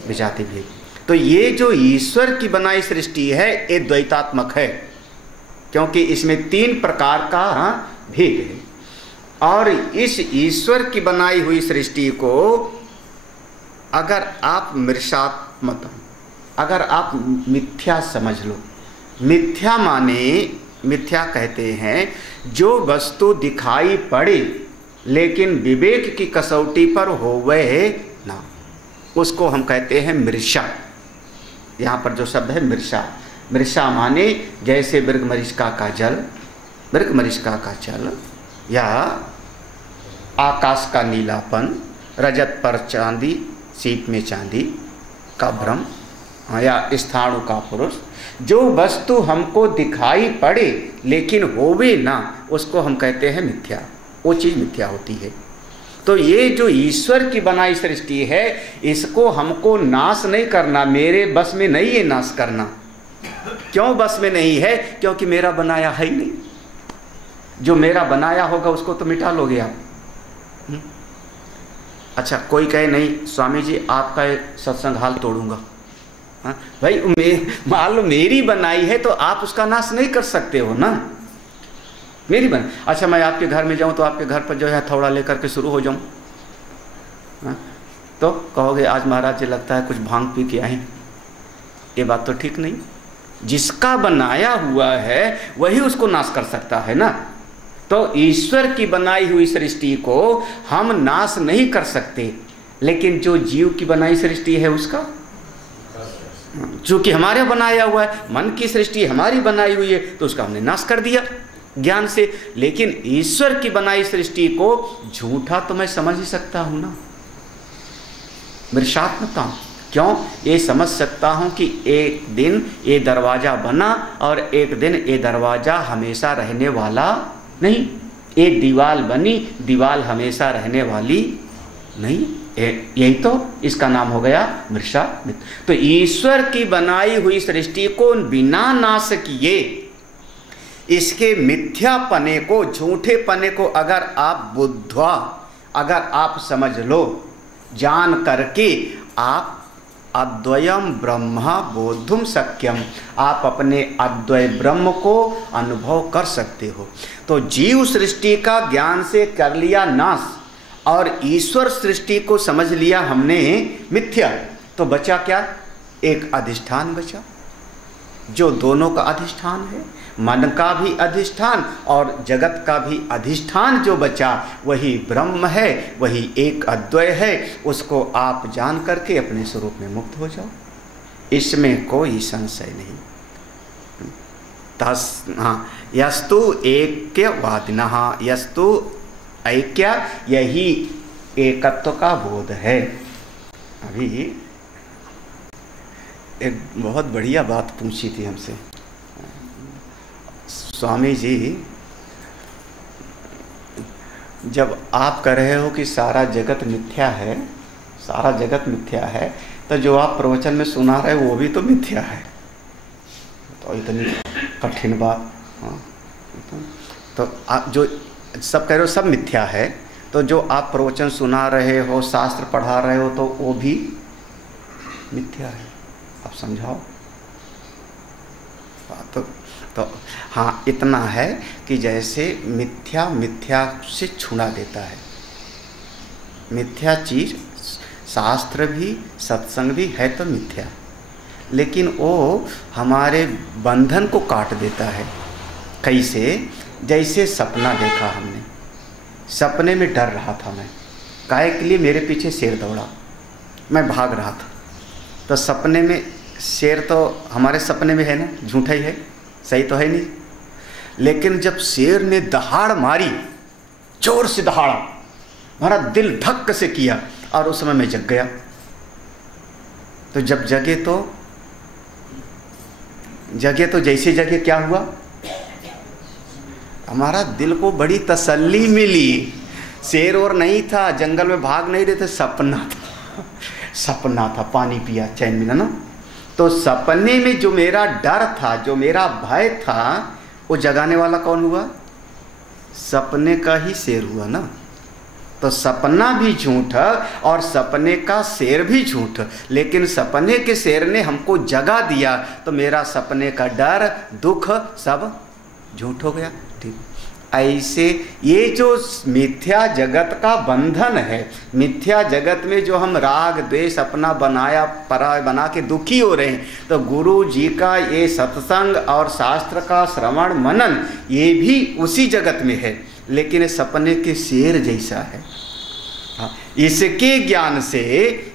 विजाति भेद। तो ये जो ईश्वर की बनाई सृष्टि है ये द्वैतात्मक है, क्योंकि इसमें 3 प्रकार का भेद है। और इस ईश्वर की बनाई हुई सृष्टि को अगर आप मृषात्मक, अगर आप मिथ्या समझ लो, मिथ्या माने, मिथ्या कहते हैं जो वस्तु दिखाई पड़े लेकिन विवेक की कसौटी पर होवे ना, उसको हम कहते हैं मृषा। यहाँ पर जो शब्द है मृषा, मृषा माने जैसे मृगमरीचिका का जल, मृगमरीचिका का जल, या आकाश का नीलापन, रजत पर चांदी, सीप में चांदी का भ्रम, या स्थाणु का पुरुष। जो वस्तु हमको दिखाई पड़े लेकिन होवे ना, उसको हम कहते हैं मिथ्या, वो चीज़ मिथ्या होती है। तो ये जो ईश्वर की बनाई सृष्टि है, इसको हमको नाश नहीं करना, मेरे बस में नहीं है नाश करना। क्यों बस में नहीं है? क्योंकि मेरा बनाया है ही नहीं। जो मेरा बनाया होगा उसको तो मिटा लोगे आप। अच्छा, कोई कहे नहीं स्वामी जी आपका सत्संग हाल तोड़ूंगा, हाँ भाई, मान लो मेरी बनाई है तो आप उसका नाश नहीं कर सकते हो ना, मेरी बन। अच्छा मैं आपके घर में जाऊं तो आपके घर पर जो है हथौड़ा लेकर के शुरू हो जाऊं, हाँ? तो कहोगे आज महाराज जी लगता है कुछ भांग पी के आए, ये बात तो ठीक नहीं। जिसका बनाया हुआ है वही उसको नाश कर सकता है ना। तो ईश्वर की बनाई हुई सृष्टि को हम नाश नहीं कर सकते, लेकिन जो जीव की बनाई सृष्टि है उसका, चूंकि हमारे बनाया हुआ है, मन की सृष्टि हमारी बनाई हुई है तो उसका हमने नाश कर दिया ज्ञान से। लेकिन ईश्वर की बनाई सृष्टि को झूठा तो मैं समझ ही सकता हूं ना, मृषात्मता। क्यों? ये समझ सकता हूं कि एक दिन ये दरवाजा बना और एक दिन ये दरवाजा हमेशा रहने वाला नहीं, एक दीवार बनी, दीवार हमेशा रहने वाली नहीं, यही तो इसका नाम हो गया मृषा। तो ईश्वर की बनाई हुई सृष्टि को बिना नाश किए इसके मिथ्यापने को, झूठेपने को अगर आप बुद्ध्वा, अगर आप समझ लो, जान करके आप अद्वयम ब्रह्मा बोधुम शक्यम, आप अपने अद्वय ब्रह्म को अनुभव कर सकते हो। तो जीव सृष्टि का ज्ञान से कर लिया नाश और ईश्वर सृष्टि को समझ लिया हमने मिथ्या, तो बचा क्या? एक अधिष्ठान बचा, जो दोनों का अधिष्ठान है, मन का भी अधिष्ठान और जगत का भी अधिष्ठान जो बचा वही ब्रह्म है, वही एक अद्वय है। उसको आप जान करके अपने स्वरूप में मुक्त हो जाओ, इसमें कोई संशय नहीं। हाँ, यस्तु ऐक्यवादिनः, यस्तु ऐक्य, यही एकत्व का बोध है। अभी एक बहुत बढ़िया बात पूछी थी हमसे स्वामी जी, जब आप कह रहे हो कि सारा जगत मिथ्या है, सारा जगत मिथ्या है, तो जो आप प्रवचन में सुना रहे हो वो भी तो मिथ्या है। तो इतनी कठिन बात। हाँ, तो आप जो सब कह रहे हो सब मिथ्या है, तो जो आप प्रवचन सुना रहे हो, शास्त्र पढ़ा रहे हो, तो वो भी मिथ्या है। आप समझाओ। तो हाँ, इतना है कि जैसे मिथ्या मिथ्या से छुड़ा देता है, मिथ्या चीज शास्त्र भी सत्संग भी है तो मिथ्या, लेकिन वो हमारे बंधन को काट देता है। कैसे? जैसे सपना देखा हमने, सपने में डर रहा था मैं, काहे के लिए? मेरे पीछे शेर दौड़ा, मैं भाग रहा था। तो सपने में शेर तो हमारे सपने में है ना, झूठा ही है, सही तो है नहीं। लेकिन जब शेर ने दहाड़ मारी, जोर से दहाड़ा, हमारा दिल धक्क से किया और उस समय मैं जग गया। तो जब जगे तो जैसे जगे क्या हुआ? हमारा दिल को बड़ी तसल्ली मिली। शेर और नहीं था, जंगल में भाग नहीं रहे थे, सपना था, सपना था, पानी पिया, चैन मिला ना। तो सपने में जो मेरा डर था, जो मेरा भय था, वो जगाने वाला कौन हुआ? सपने का ही शेर हुआ ना। तो सपना भी झूठ और सपने का शेर भी झूठ, लेकिन सपने के शेर ने हमको जगा दिया, तो मेरा सपने का डर, दुख सब झूठ हो गया। ठीक, ऐसे ये जो मिथ्या जगत का बंधन है, मिथ्या जगत में जो हम राग द्वेष अपना बनाया पराय बना के दुखी हो रहे हैं, तो गुरु जी का ये सत्संग और शास्त्र का श्रवण मनन ये भी उसी जगत में है, लेकिन सपने के शेर जैसा है। हाँ, इसके ज्ञान से,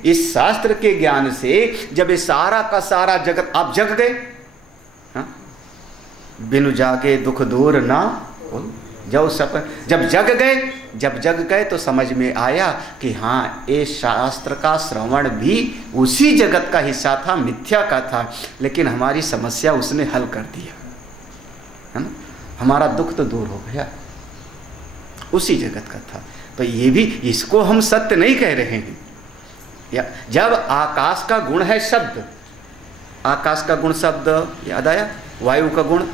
इस शास्त्र के ज्ञान से जब ये सारा का सारा जगत आप जग गए, हाँ, बिनु जागे दुख दूर ना जो सपन, जब जग गए तो समझ में आया कि हाँ, ये शास्त्र का श्रवण भी उसी जगत का हिस्सा था, मिथ्या का था, लेकिन हमारी समस्या उसने हल कर दिया, है ना। हमारा दुख तो दूर हो गया, उसी जगत का था। तो ये भी, इसको हम सत्य नहीं कह रहे हैं। या जब आकाश का गुण है शब्द, आकाश का गुण शब्द याद आया, वायु का गुण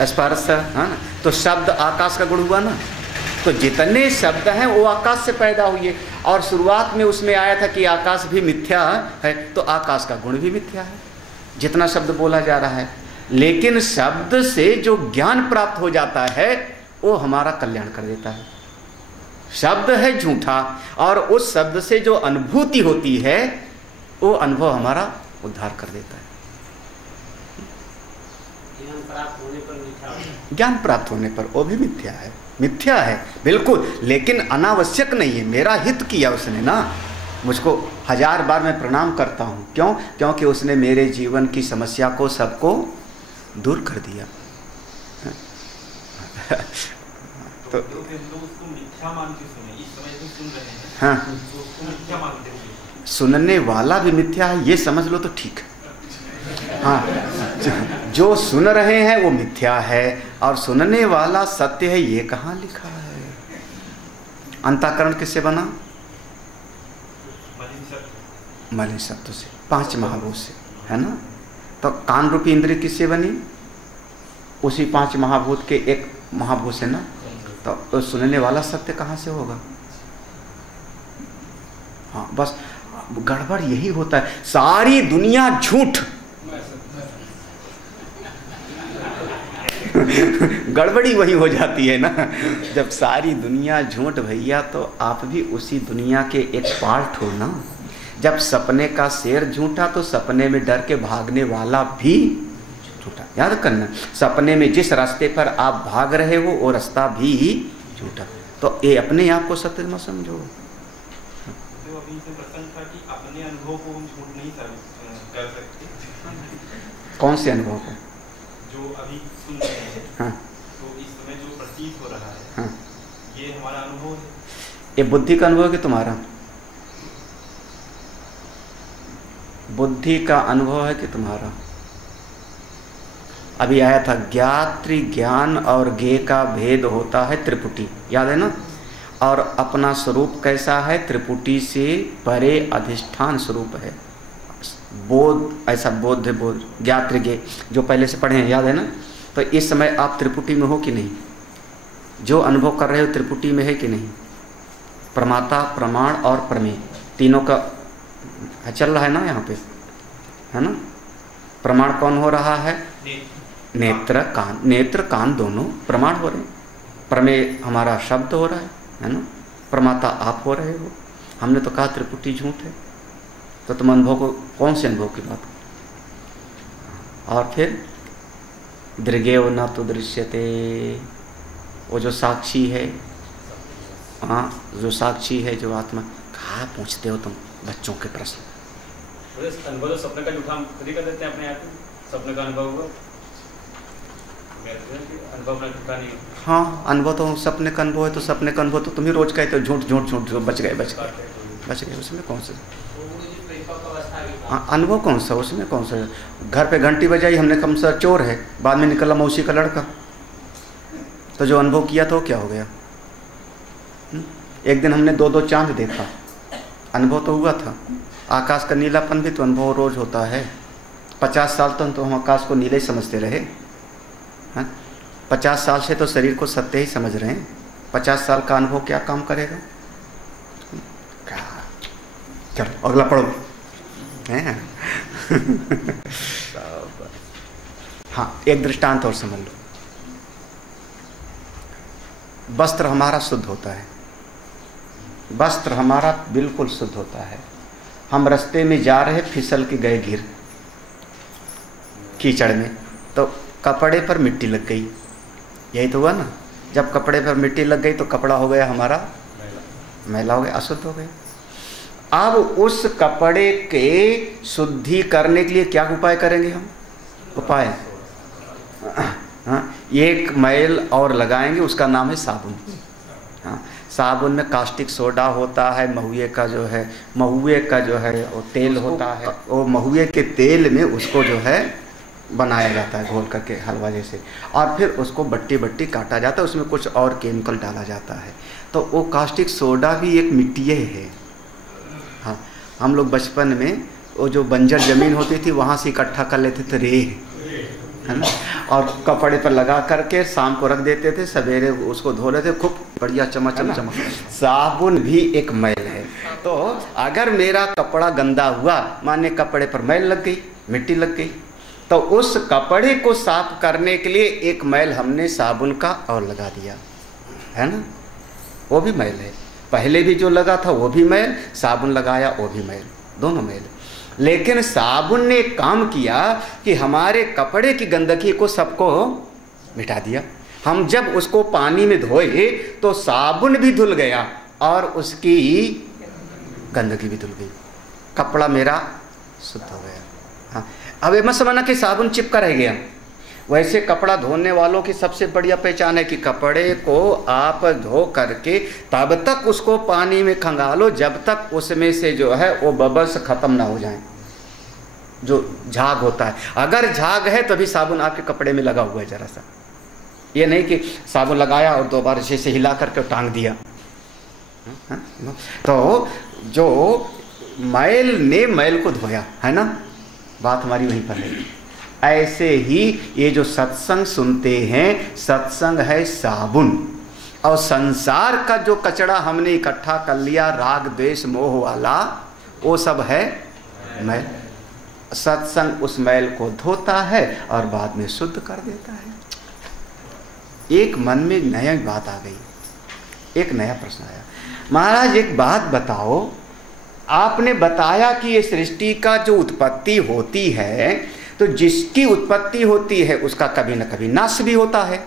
स्पर्श, हाँ, तो शब्द आकाश का गुण हुआ ना। तो जितने शब्द हैं वो आकाश से पैदा हुए, और शुरुआत में उसमें आया था कि आकाश भी मिथ्या है, तो आकाश का गुण भी मिथ्या है। जितना शब्द बोला जा रहा है, लेकिन शब्द से जो ज्ञान प्राप्त हो जाता है वो हमारा कल्याण कर देता है। शब्द है झूठा और उस शब्द से जो अनुभूति होती है वो अनुभव हमारा उद्धार कर देता है। ज्ञान प्राप्त होने पर वो भी मिथ्या है, मिथ्या है बिल्कुल, लेकिन अनावश्यक नहीं है। मेरा हित किया उसने ना, मुझको 1000 बार मैं प्रणाम करता हूँ। क्यों? क्योंकि उसने मेरे जीवन की समस्या को सबको दूर कर दिया। तो हाँ, सुनने वाला भी मिथ्या है ये समझ लो तो ठीक है। हाँ, जो सुन रहे हैं वो मिथ्या है और सुनने वाला सत्य है, ये कहाँ लिखा है? अंतःकरण किससे बना? मलिन शब्द से, 5 महाभूत से, है ना। तो कान रूपी इंद्रिय किससे बनी? उसी 5 महाभूत के एक महाभूत से ना। तो सुनने वाला सत्य कहाँ से होगा? हाँ, बस गड़बड़ यही होता है। सारी दुनिया झूठ गड़बड़ी वही हो जाती है ना। जब सारी दुनिया झूठ भैया, तो आप भी उसी दुनिया के एक पार्ट हो ना। जब सपने का शेर झूठा तो सपने में डर के भागने वाला भी झूठा। याद करना, सपने में जिस रास्ते पर आप भाग रहे हो वो रास्ता भी झूठा। तो ये अपने आप को सत्य मत समझो। तो अभी से प्रश्न था कि अपने अनुभव को हम झूठ नहीं कर सकते। कौन से अनुभव को? जो अभी सुन रहे हैं, हाँ, तो इस समय जो प्रतीत हो रहा है, हाँ, ये हमारा अनुभव है। ये बुद्धि का अनुभव है कि तुम्हारा? बुद्धि का अनुभव है कि तुम्हारा? अभी आया था, ज्ञात्री ज्ञान और ज्ञे का भेद होता है त्रिपुटी, याद है ना। और अपना स्वरूप कैसा है? त्रिपुटी से परे अधिष्ठान स्वरूप है। बोध, ऐसा बोध है, बोध ज्ञात्री ज्ञे जो पहले से पढ़े हैं, याद है ना। तो इस समय आप त्रिपुटी में हो कि नहीं? जो अनुभव कर रहे हो त्रिपुटी में है कि नहीं? प्रमाता, प्रमाण और प्रमेय तीनों का चल रहा है ना यहाँ पे, है ना। प्रमाण कौन हो रहा है? नेत्र कान, नेत्र कान दोनों प्रमाण हो रहे हैं। प्रमेय हमारा शब्द हो रहा है ना। प्रमाता आप हो रहे हो। हमने तो कहा त्रिपुटी झूठ है, तो तुम अनुभव को, कौन से अनुभव की बात? और फिर दृगेव न तो दृश्यते, वो जो साक्षी है, हाँ, जो साक्षी है, जो आत्मा। कहाँ पूछते हो तुम बच्चों के प्रश्न? अनुभव तो सपने का झूठा हम खुद ही कर देते हैं अपने आप को। सपने का अनुभव हुआ, अनुभव अपना झूठा नहीं। हाँ, अनुभव तो सपने का अनुभव है, तो सपने का अनुभव तो तुम ही रोज कहते हो झूठ झूठ झूठ, बच गए बच गए बच गए। उसमें कौन सा अनुभव? कौन सा उसमें? कौन सा? घर पे घंटी बजाई हमने, कम सा चोर है, बाद में निकला मौसी का लड़का, तो जो अनुभव किया तो क्या हो गया? एक दिन हमने 2-2 चांद देखा, अनुभव तो हुआ था। आकाश का नीलापन भी तो अनुभव रोज होता है। 50 साल तो हम आकाश को नीले समझते रहे, हाँ? 50 साल से तो शरीर को सत्य ही समझ रहे हैं। 50 साल का अनुभव क्या काम करेगा? चलो अगला पढ़ो। हाँ, एक दृष्टांत और समझ लो। वस्त्र हमारा शुद्ध होता है, वस्त्र हमारा बिल्कुल शुद्ध होता है। हम रास्ते में जा रहे, फिसल के गए गिर कीचड़ में, तो कपड़े पर मिट्टी लग गई। यही तो हुआ ना। जब कपड़े पर मिट्टी लग गई तो कपड़ा हो गया हमारा मैला हो गया, अशुद्ध हो गया। अब उस कपड़े के शुद्धि करने के लिए क्या उपाय करेंगे हम? उपाय, हाँ, एक मैल और लगाएंगे, उसका नाम है साबुन। हाँ, साबुन में कास्टिक सोडा होता है, महुए का जो है वो तेल होता है। वो महुए के तेल में उसको जो है बनाया जाता है घोल करके हलवा जैसे, और फिर उसको बट्टी बट्टी काटा जाता है, उसमें कुछ और केमिकल डाला जाता है। तो वो कास्टिक सोडा भी एक मिट्टी है। हाँ, हम लोग बचपन में वो जो बंजर ज़मीन होती थी वहाँ से इकट्ठा कर लेते थे रेह, है ना, और कपड़े पर लगा करके शाम को रख देते थे, सवेरे उसको धो लेते, खूब बढ़िया चमक चमक चमक। साबुन भी एक मैल है। तो अगर मेरा कपड़ा गंदा हुआ, माने कपड़े पर मैल लग गई, मिट्टी लग गई, तो उस कपड़े को साफ करने के लिए एक मैल हमने साबुन का और लगा दिया, है ना, वो भी मैल है। पहले भी जो लगा था वो भी मैल, साबुन लगाया वो भी मैल, दोनों मैल। लेकिन साबुन ने काम किया कि हमारे कपड़े की गंदगी को सबको मिटा दिया। हम जब उसको पानी में धोए तो साबुन भी धुल गया और उसकी गंदगी भी धुल गई, कपड़ा मेरा शुद्ध हो गया। हाँ, अब ये मत समझना कि साबुन चिपका रह गया। वैसे कपड़ा धोने वालों की सबसे बढ़िया पहचान है कि कपड़े को आप धो करके तब तक उसको पानी में खंगालो जब तक उसमें से जो है वो बबल्स खत्म ना हो जाएं, जो झाग होता है। अगर झाग है तभी साबुन आपके कपड़े में लगा हुआ है जरा सा, ये नहीं कि साबुन लगाया और दोबारा से हिला करके टांग दिया। तो जो मैल ने मैल को धोया, है ना, बात हमारी वहीं पर है। ऐसे ही ये जो सत्संग सुनते हैं, सत्संग है साबुन, और संसार का जो कचरा हमने इकट्ठा कर लिया, राग द्वेष मोह वाला, वो सब है मैल। सत्संग उस मैल को धोता है और बाद में शुद्ध कर देता है। एक मन में नया बात आ गई, एक नया प्रश्न आया, महाराज एक बात बताओ, आपने बताया कि ये सृष्टि का जो उत्पत्ति होती है, तो जिसकी उत्पत्ति होती है उसका कभी न कभी नाश भी होता है।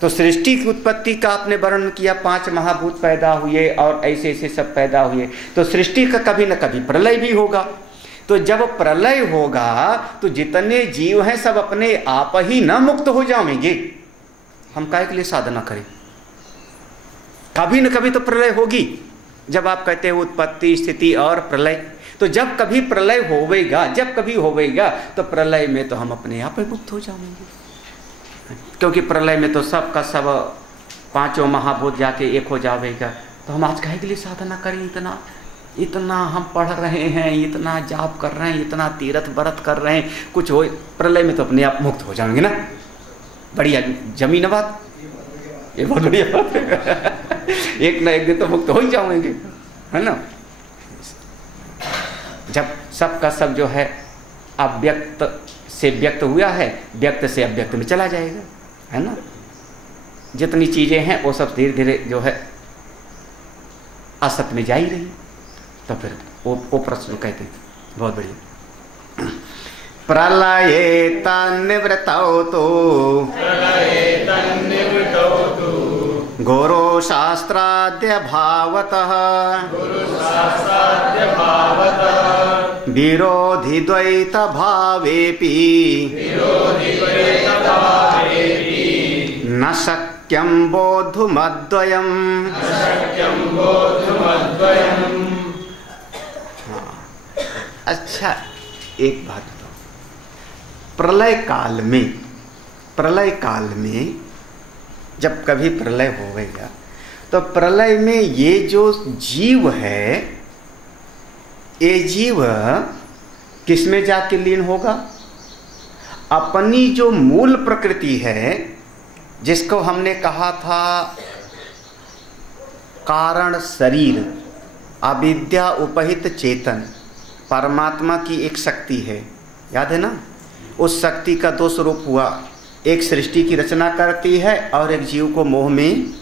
तो सृष्टि की उत्पत्ति का आपने वर्णन किया, 5 महाभूत पैदा हुए और ऐसे ऐसे सब पैदा हुए, तो सृष्टि का कभी न कभी प्रलय भी होगा। तो जब प्रलय होगा तो जितने जीव हैं सब अपने आप ही न मुक्त हो जाएंगे, हम काहे के लिए साधना करें? कभी न कभी तो प्रलय होगी। जब आप कहते हो उत्पत्ति स्थिति और प्रलय, तो जब कभी प्रलय होवेगा, जब कभी होवेगा तो प्रलय में तो हम अपने आप ही मुक्त हो जाएंगे, क्योंकि प्रलय में तो सब का सब 5 महाभूत जाके एक हो जाएगा। तो हम आज काहे के लिए साधना करें? इतना इतना हम पढ़ रहे हैं, इतना जाप कर रहे हैं, इतना तीर्थ व्रत कर रहे हैं, कुछ हो, प्रलय में तो अपने आप मुक्त हो जाएंगे ना। बढ़िया जमीन बात, ये बहुत बढ़िया बात है। एक ना एक दिन तो मुक्त हो ही जाएंगे, है ना। जब सब का सब जो है अव्यक्त से व्यक्त हुआ है, व्यक्त से अव्यक्त में चला जाएगा, है ना। जितनी चीजें हैं वो सब धीरे धीरे जो है असत में जा ही रही। तो फिर वो प्रश्न कहते हैं, बहुत बढ़िया, प्रलये तन्निवृतौ तु गुरु शास्त्राद्य भावतः विरोधि द्वैत भावेपि न शक्यं बोद्धुमद्वयम्। अच्छा एक बात बताओ, प्रलय काल में जब कभी प्रलय होगा तो प्रलय में ये जो जीव है, ये जीव किस में जाके लीन होगा? अपनी जो मूल प्रकृति है, जिसको हमने कहा था कारण शरीर, अविद्या उपहित चेतन, परमात्मा की एक शक्ति है, याद है ना। उस शक्ति का 2 स्वरूप हुआ, एक सृष्टि की रचना करती है और एक जीव को मोह में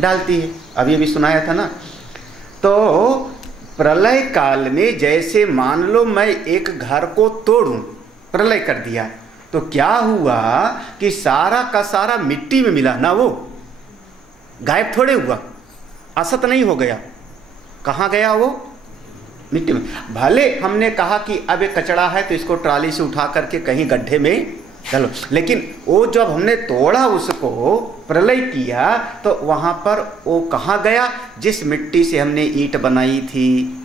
डालती है, अभी अभी सुनाया था ना। तो प्रलय काल में जैसे मान लो मैं एक घर को तोड़ूं, प्रलय कर दिया, तो क्या हुआ कि सारा का सारा मिट्टी में मिला ना, वो गायब थोड़े हुआ, असत नहीं हो गया। कहाँ गया वो? मिट्टी में। भले हमने कहा कि अब ये कचरा है तो इसको ट्राली से उठा करके कहीं गड्ढे में चलो, लेकिन वो जब हमने तोड़ा, उसको प्रलय किया, तो वहां पर वो कहाँ गया? जिस मिट्टी से हमने ईंट बनाई थी,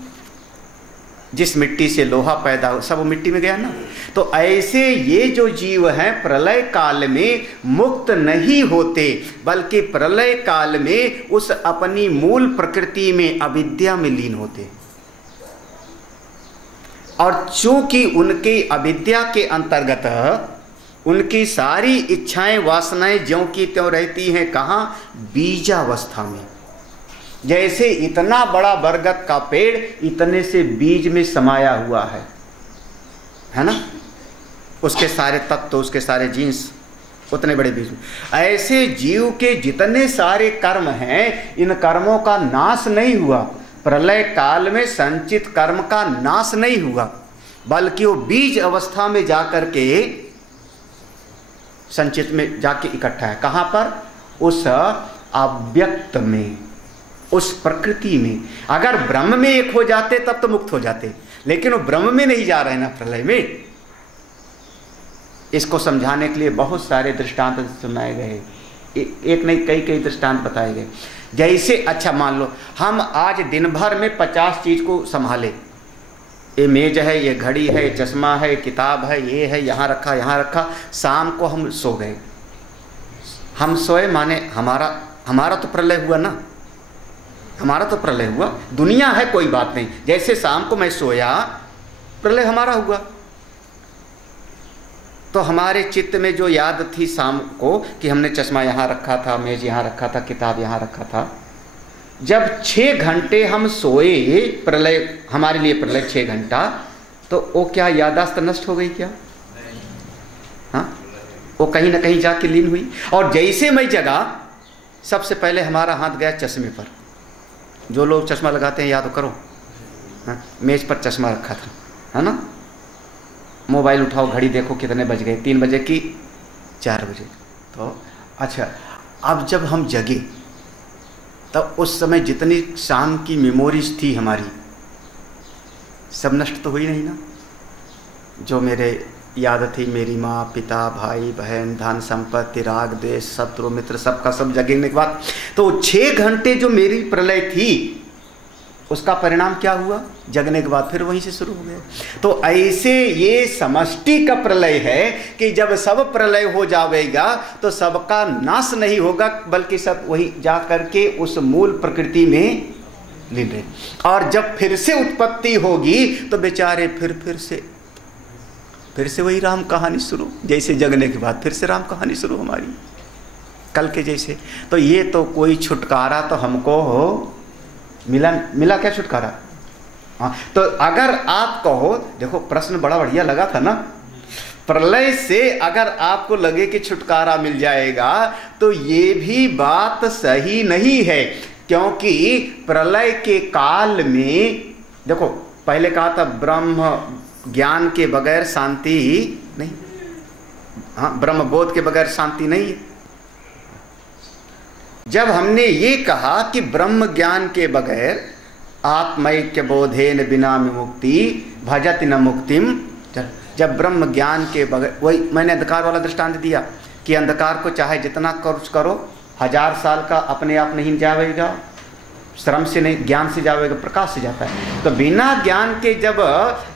जिस मिट्टी से लोहा पैदा हो, सब वो मिट्टी में गया ना। तो ऐसे ये जो जीव हैं प्रलय काल में मुक्त नहीं होते, बल्कि प्रलय काल में उस अपनी मूल प्रकृति में अविद्या में लीन होते। और चूंकि उनकी अविद्या के अंतर्गत उनकी सारी इच्छाएं वासनाएं ज्यों की त्यों रहती हैं, कहाँ? बीजावस्था में। जैसे इतना बड़ा बरगद का पेड़ इतने से बीज में समाया हुआ है ना। उसके सारे तत्व, उसके सारे जीन्स उतने बड़े बीज में। ऐसे जीव के जितने सारे कर्म हैं, इन कर्मों का नाश नहीं हुआ। प्रलय काल में संचित कर्म का नाश नहीं हुआ, बल्कि वो बीज अवस्था में जाकर के संचित में जाके इकट्ठा है। कहाँ पर? उस अव्यक्त में, उस प्रकृति में। अगर ब्रह्म में एक हो जाते तब तो मुक्त हो जाते, लेकिन वो ब्रह्म में नहीं जा रहे ना, प्रलय में। इसको समझाने के लिए बहुत सारे दृष्टांत सुनाए गए, एक नहीं कई कई दृष्टांत बताए गए। जैसे अच्छा मान लो हम आज दिन भर में 50 चीज को संभाले, ये मेज है, ये घड़ी है, चश्मा है, किताब है, ये है, यहाँ रखा यहाँ रखा। शाम को हम सो गए। हम सोए माने हमारा तो प्रलय हुआ ना, हमारा तो प्रलय हुआ। दुनिया है कोई बात नहीं, जैसे शाम को मैं सोया, प्रलय हमारा हुआ। तो हमारे चित्त में जो याद थी शाम को कि हमने चश्मा यहाँ रखा था, मेज यहाँ रखा था, किताब यहाँ रखा था, जब 6 घंटे हम सोए, प्रलय हमारे लिए प्रलय 6 घंटा, तो वो क्या यादाश्त नष्ट हो गई क्या? हाँ, वो कहीं ना कहीं जाके लीन हुई। और जैसे मैं जगा, सबसे पहले हमारा हाथ गया चश्मे पर। जो लोग चश्मा लगाते हैं याद करो, हाँ, मेज पर चश्मा रखा था, है ना। मोबाइल उठाओ, घड़ी देखो कितने बज गए, 3 बजे की 4 बजे। तो अच्छा, अब जब हम जगे तब उस समय जितनी शाम की मेमोरीज थी हमारी, सब नष्ट तो हुई नहीं ना। जो मेरे याद थी, मेरी माँ, पिता, भाई, बहन, धन संपत्ति, राग द्वेष, शत्रु मित्र, सबका सब जगने के बाद, तो 6 घंटे जो मेरी प्रलय थी, उसका परिणाम क्या हुआ? जगने के बाद फिर वहीं से शुरू हो गया। तो ऐसे ये समष्टि का प्रलय है कि जब सब प्रलय हो जाएगा तो सबका नाश नहीं होगा, बल्कि सब वही जा करके उस मूल प्रकृति में लीन रहे। और जब फिर से उत्पत्ति होगी तो बेचारे फिर से वही राम कहानी शुरू, जैसे जगने के बाद फिर से राम कहानी शुरू हमारी कल के जैसे। तो ये तो कोई छुटकारा तो हमको हो मिला क्या छुटकारा? हाँ, तो अगर आप कहो, देखो प्रश्न बड़ा बढ़िया लगा था ना, प्रलय से अगर आपको लगे कि छुटकारा मिल जाएगा तो ये भी बात सही नहीं है, क्योंकि प्रलय के काल में देखो, पहले कहा था ब्रह्म ज्ञान के बगैर शांति नहीं, हाँ, ब्रह्म बोध के बगैर शांति नहीं है। जब हमने ये कहा कि ब्रह्म ज्ञान के बगैर आत्मैक्य बोधेन बिना मुक्ति भजति न मुक्तिम, जब ब्रह्म ज्ञान के बगैर, वही मैंने अंधकार वाला दृष्टांत दिया कि अंधकार को चाहे जितना कुछ करो, 1000 साल का अपने आप नहीं जाएगा, श्रम से नहीं, ज्ञान से जाएगा, प्रकाश से जाता है। तो बिना ज्ञान के जब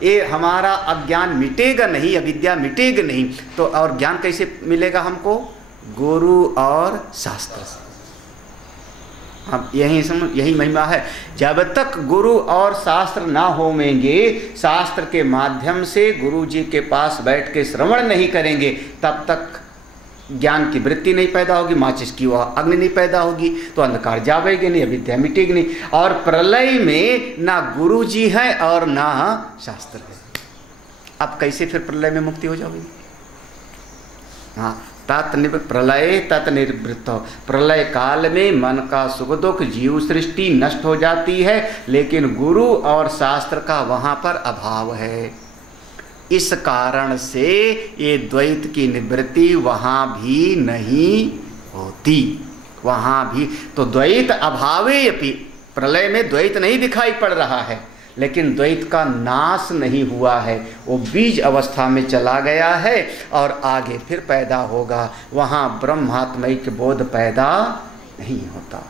ये हमारा अज्ञान मिटेगा नहीं, अविद्या मिटेगा नहीं, तो और ज्ञान कैसे मिलेगा हमको? गुरु और शास्त्र से। अब यही महिमा है। जब तक गुरु और शास्त्र ना होंगे, शास्त्र के माध्यम से गुरु जी के पास बैठ के श्रवण नहीं करेंगे, तब तक ज्ञान की वृत्ति नहीं पैदा होगी, माचिस की वह अग्नि नहीं पैदा होगी, तो अंधकार जावेगी नहीं, अविद्या मिटेगी नहीं। और प्रलय में ना गुरु जी है और ना शास्त्र है। अब कैसे फिर प्रलय में मुक्ति हो जाएगी? हाँ, प्रलय तत् निर्वृत्त, प्रलय काल में मन का सुख दुख, जीव सृष्टि नष्ट हो जाती है, लेकिन गुरु और शास्त्र का वहाँ पर अभाव है। इस कारण से ये द्वैत की निवृत्ति वहाँ भी नहीं होती, वहाँ भी तो द्वैत अभावे अपि, प्रलय में द्वैत नहीं दिखाई पड़ रहा है, लेकिन द्वैत का नाश नहीं हुआ है, वो बीज अवस्था में चला गया है और आगे फिर पैदा होगा। वहाँ ब्रह्मात्मैक्य बोध पैदा नहीं होता।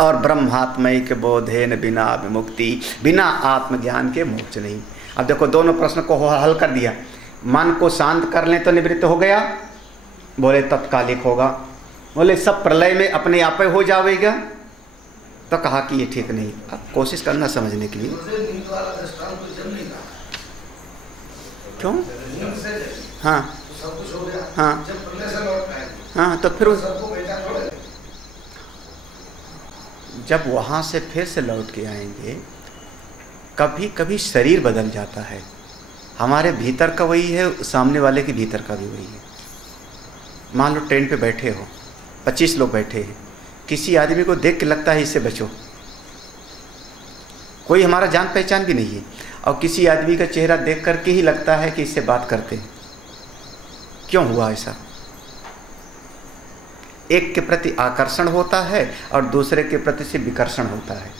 और ब्रह्मात्मैक्य बोधेन बिना विमुक्ति, बिना आत्मज्ञान के मोक्ष नहीं। अब देखो, दोनों प्रश्न को हल कर दिया। मन को शांत कर लें तो निवृत्त हो गया, बोले तत्कालिक होगा, बोले सब प्रलय में अपने आप हो जाएगा, तो कहा कि ये ठीक नहीं। अब कोशिश करना समझने के लिए। क्यों? हाँ हाँ हाँ, तो फिर जब वहाँ से फिर से लौट के आएंगे, कभी कभी शरीर बदल जाता है, हमारे भीतर का वही है, सामने वाले के भीतर का भी वही है। मान लो ट्रेन पे बैठे हो, 25 लोग बैठे हैं, किसी आदमी को देख के लगता है इससे बचो, कोई हमारा जान पहचान भी नहीं है, और किसी आदमी का चेहरा देख करके ही लगता है कि इससे बात करते हैं। क्यों हुआ ऐसा? एक के प्रति आकर्षण होता है और दूसरे के प्रति से विकर्षण होता है।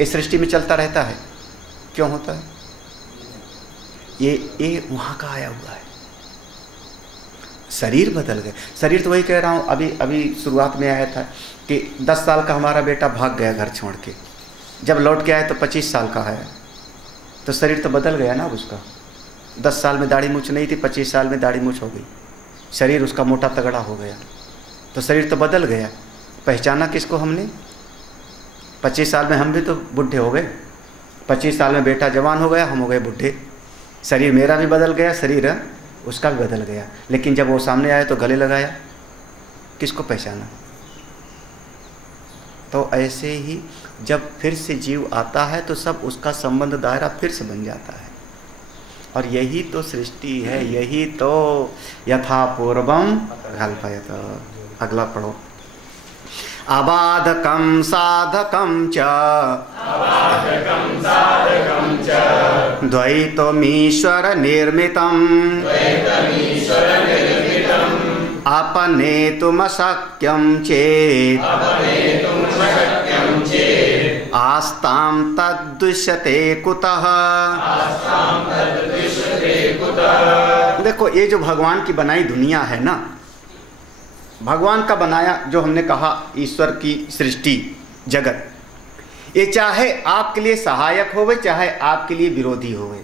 इस सृष्टि में चलता रहता है। क्यों होता है? ये वहाँ का आया हुआ है। शरीर बदल गए। शरीर तो वही कह रहा हूँ, अभी शुरुआत में आया था कि 10 साल का हमारा बेटा भाग गया घर छोड़ के, जब लौट के आया तो 25 साल का है, तो शरीर तो बदल गया ना उसका। 10 साल में दाढ़ी मूछ नहीं थी, 25 साल में दाढ़ी मूछ हो गई, शरीर उसका मोटा तगड़ा हो गया, तो शरीर तो बदल गया। पहचाना किसको हमने? 25 साल में हम भी तो बुढ़े हो गए, 25 साल में बेटा जवान हो गया, हम हो गए बुढ़े। शरीर मेरा भी बदल गया, शरीर उसका भी बदल गया, लेकिन जब वो सामने आया तो गले लगाया, किसको पहचाना? तो ऐसे ही जब फिर से जीव आता है तो सब उसका संबंध दायरा फिर से बन जाता है। और यही तो सृष्टि है, यही तो यथा पूर्वम कल्पयत। अगला पढ़ो। अबाधकं साधकं च द्वैतमीश्वर निर्मितम् अपनेतुमशक्यं चेत् आस्तां तद्दुष्यते कुतः। देखो, ये जो भगवान की बनाई दुनिया है ना, भगवान का बनाया, जो हमने कहा ईश्वर की सृष्टि जगत, ये चाहे आपके लिए सहायक होवे चाहे आपके लिए विरोधी होवे।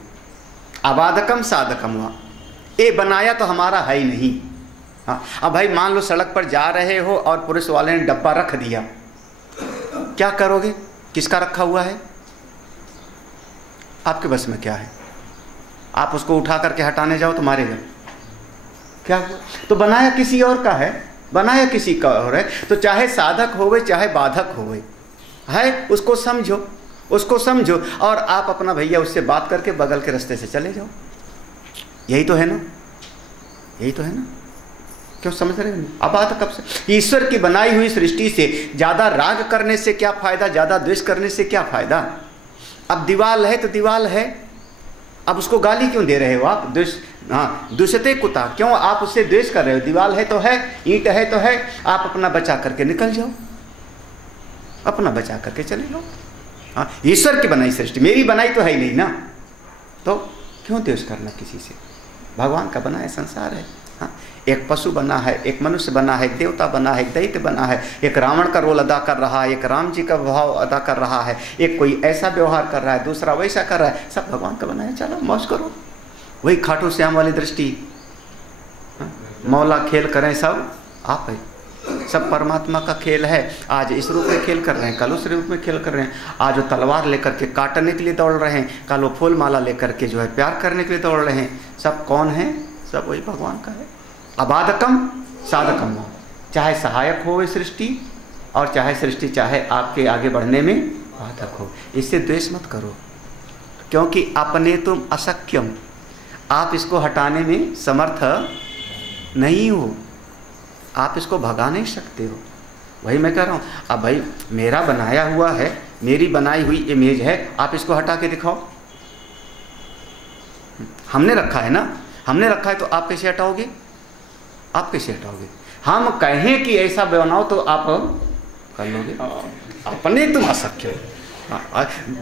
अबाधकम साधकम हुआ, ये बनाया तो हमारा है ही नहीं। हाँ, अब भाई मान लो सड़क पर जा रहे हो और पुलिस वाले ने डब्बा रख दिया, क्या करोगे? किसका रखा हुआ है? आपके बस में क्या है? आप उसको उठा करके हटाने जाओ तो मारेगा। क्या हुआ? तो बनाया किसी और का है, बनाया किसी का और है। तो चाहे साधक होवे चाहे बाधक होवे, है, उसको समझो, उसको समझो, और आप अपना भैया उससे बात करके बगल के रास्ते से चले जाओ। यही तो है ना, यही तो है ना। क्यों समझ रहे हैं? अब बात कब से? ईश्वर की बनाई हुई सृष्टि से ज़्यादा राग करने से क्या फायदा, ज़्यादा द्वेष करने से क्या फायदा? अब दीवाल है तो दीवाल है, अब उसको गाली क्यों दे रहे हो आप? द्वेष, हाँ, दुष्यते कुता, क्यों आप उससे द्वेष कर रहे हो? दीवाल है तो है, ईंट है तो है, आप अपना बचा करके निकल जाओ, अपना बचा करके चले जाओ। हाँ, ईश्वर की बनाई सृष्टि, मेरी बनाई तो है ही नहीं ना, तो क्यों द्वेष करना किसी से? भगवान का बनाया संसार है। हाँ, एक पशु बना है, एक मनुष्य बना है, एक देवता बना है, एक दैत्य बना है, एक रावण का रोल अदा कर रहा है, एक राम जी का भाव अदा कर रहा है, एक कोई ऐसा व्यवहार कर रहा है, दूसरा वैसा कर रहा है, सब भगवान का बनाया। चलो मौज करो, वही खाटू श्याम वाली दृष्टि, मौला खेल करें सब आप है, सब परमात्मा का खेल है। आज इस रूप में खेल कर रहे हैं, कल उस रूप में खेल कर रहे हैं। आज वो तलवार लेकर के काटने के लिए दौड़ रहे हैं, कल वो फूल माला लेकर के जो है प्यार करने के लिए दौड़ रहे हैं। सब कौन है? सब वही भगवान का है। अबाधकम साधकम, चाहे सहायक हो सृष्टि और चाहे सृष्टि चाहे आपके आगे बढ़ने में बाधक हो। इससे द्वेष मत करो, क्योंकि अपने तुम अशक्यम, आप इसको हटाने में समर्थ नहीं हो, आप इसको भगा नहीं सकते हो। वही मैं कह रहा हूँ। अब भाई मेरा बनाया हुआ है, मेरी बनाई हुई इमेज है, आप इसको हटा के दिखाओ। हमने रखा है ना, हमने रखा है, तो आप कैसे हटाओगे? आप कैसे हटाओगे? हम कहें कि ऐसा बनाओ तो आप कर लोगे। अपने तुम अशक्य,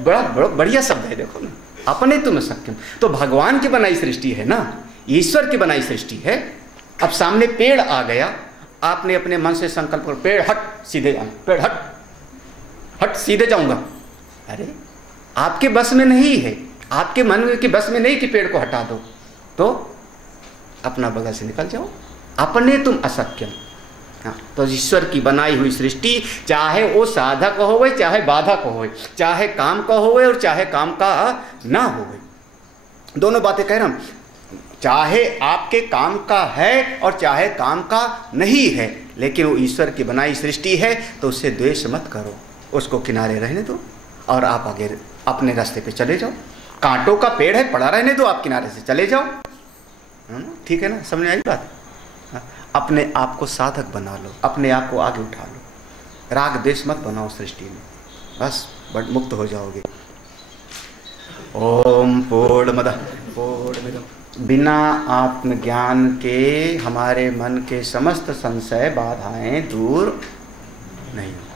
बड़ा बढ़िया शब्द है, देखो ना, अपने तुम अशक्य। तो भगवान की बनाई सृष्टि है ना, ईश्वर की बनाई सृष्टि है। अब सामने पेड़ आ गया, आपने अपने मन से संकल्प कर, पेड़ हट, सीधे जाना, पेड़ हट, हट, सीधे जाऊंगा। अरे आपके बस में नहीं है, आपके मन के बस में नहीं कि पेड़ को हटा दो, तो अपना बगल से निकल जाओ। अपने तुम अशक्यम। हाँ, तो ईश्वर की बनाई हुई सृष्टि, चाहे वो साधक होवे चाहे बाधक होवे, चाहे काम का होवे और चाहे काम का ना होवे, दोनों बातें कह रहा हूं। चाहे आपके काम का है और चाहे काम का नहीं है, लेकिन वो ईश्वर की बनाई सृष्टि है, तो उससे द्वेष मत करो, उसको किनारे रहने दो और आप आगे अपने रास्ते पे चले जाओ। कांटों का पेड़ है, पड़ा रहने दो, आप किनारे से चले जाओ। ठीक है ना, समझ आई बात? अपने आप को साधक बना लो, अपने आप को आगे उठा लो, राग देश मत बनाओ सृष्टि में, बस बड़ मुक्त हो जाओगे। ओम पूर्णमदः पूर्णमिदं। बिना आत्मज्ञान के हमारे मन के समस्त संशय बाधाएं दूर नहीं होगा।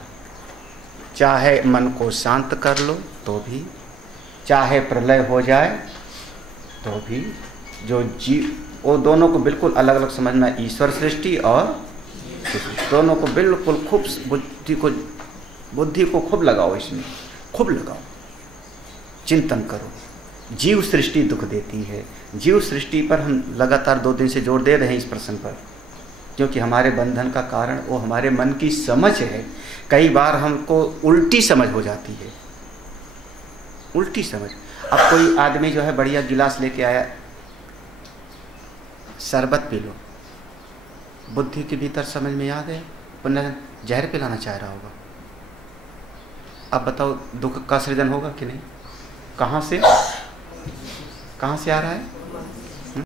चाहे मन को शांत कर लो तो भी, चाहे प्रलय हो जाए तो भी, जो जीव, वो दोनों को बिल्कुल अलग अलग समझना, ईश्वर सृष्टि और दोनों को बिल्कुल खूब बुद्धि को खूब लगाओ, इसमें खूब लगाओ, चिंतन करो। जीव सृष्टि दुख देती है। जीव सृष्टि पर हम लगातार 2 दिन से जोर दे रहे हैं इस प्रश्न पर, क्योंकि हमारे बंधन का कारण वो हमारे मन की समझ है। कई बार हमको उल्टी समझ हो जाती है, उल्टी समझ। अब कोई आदमी जो है बढ़िया गिलास लेके आया, शरबत पी लो, बुद्धि के भीतर समझ में आ गए, पुनः जहर पिलाना चाह रहा होगा। अब बताओ दुख का सृजन होगा कि नहीं? कहाँ से आ रहा है?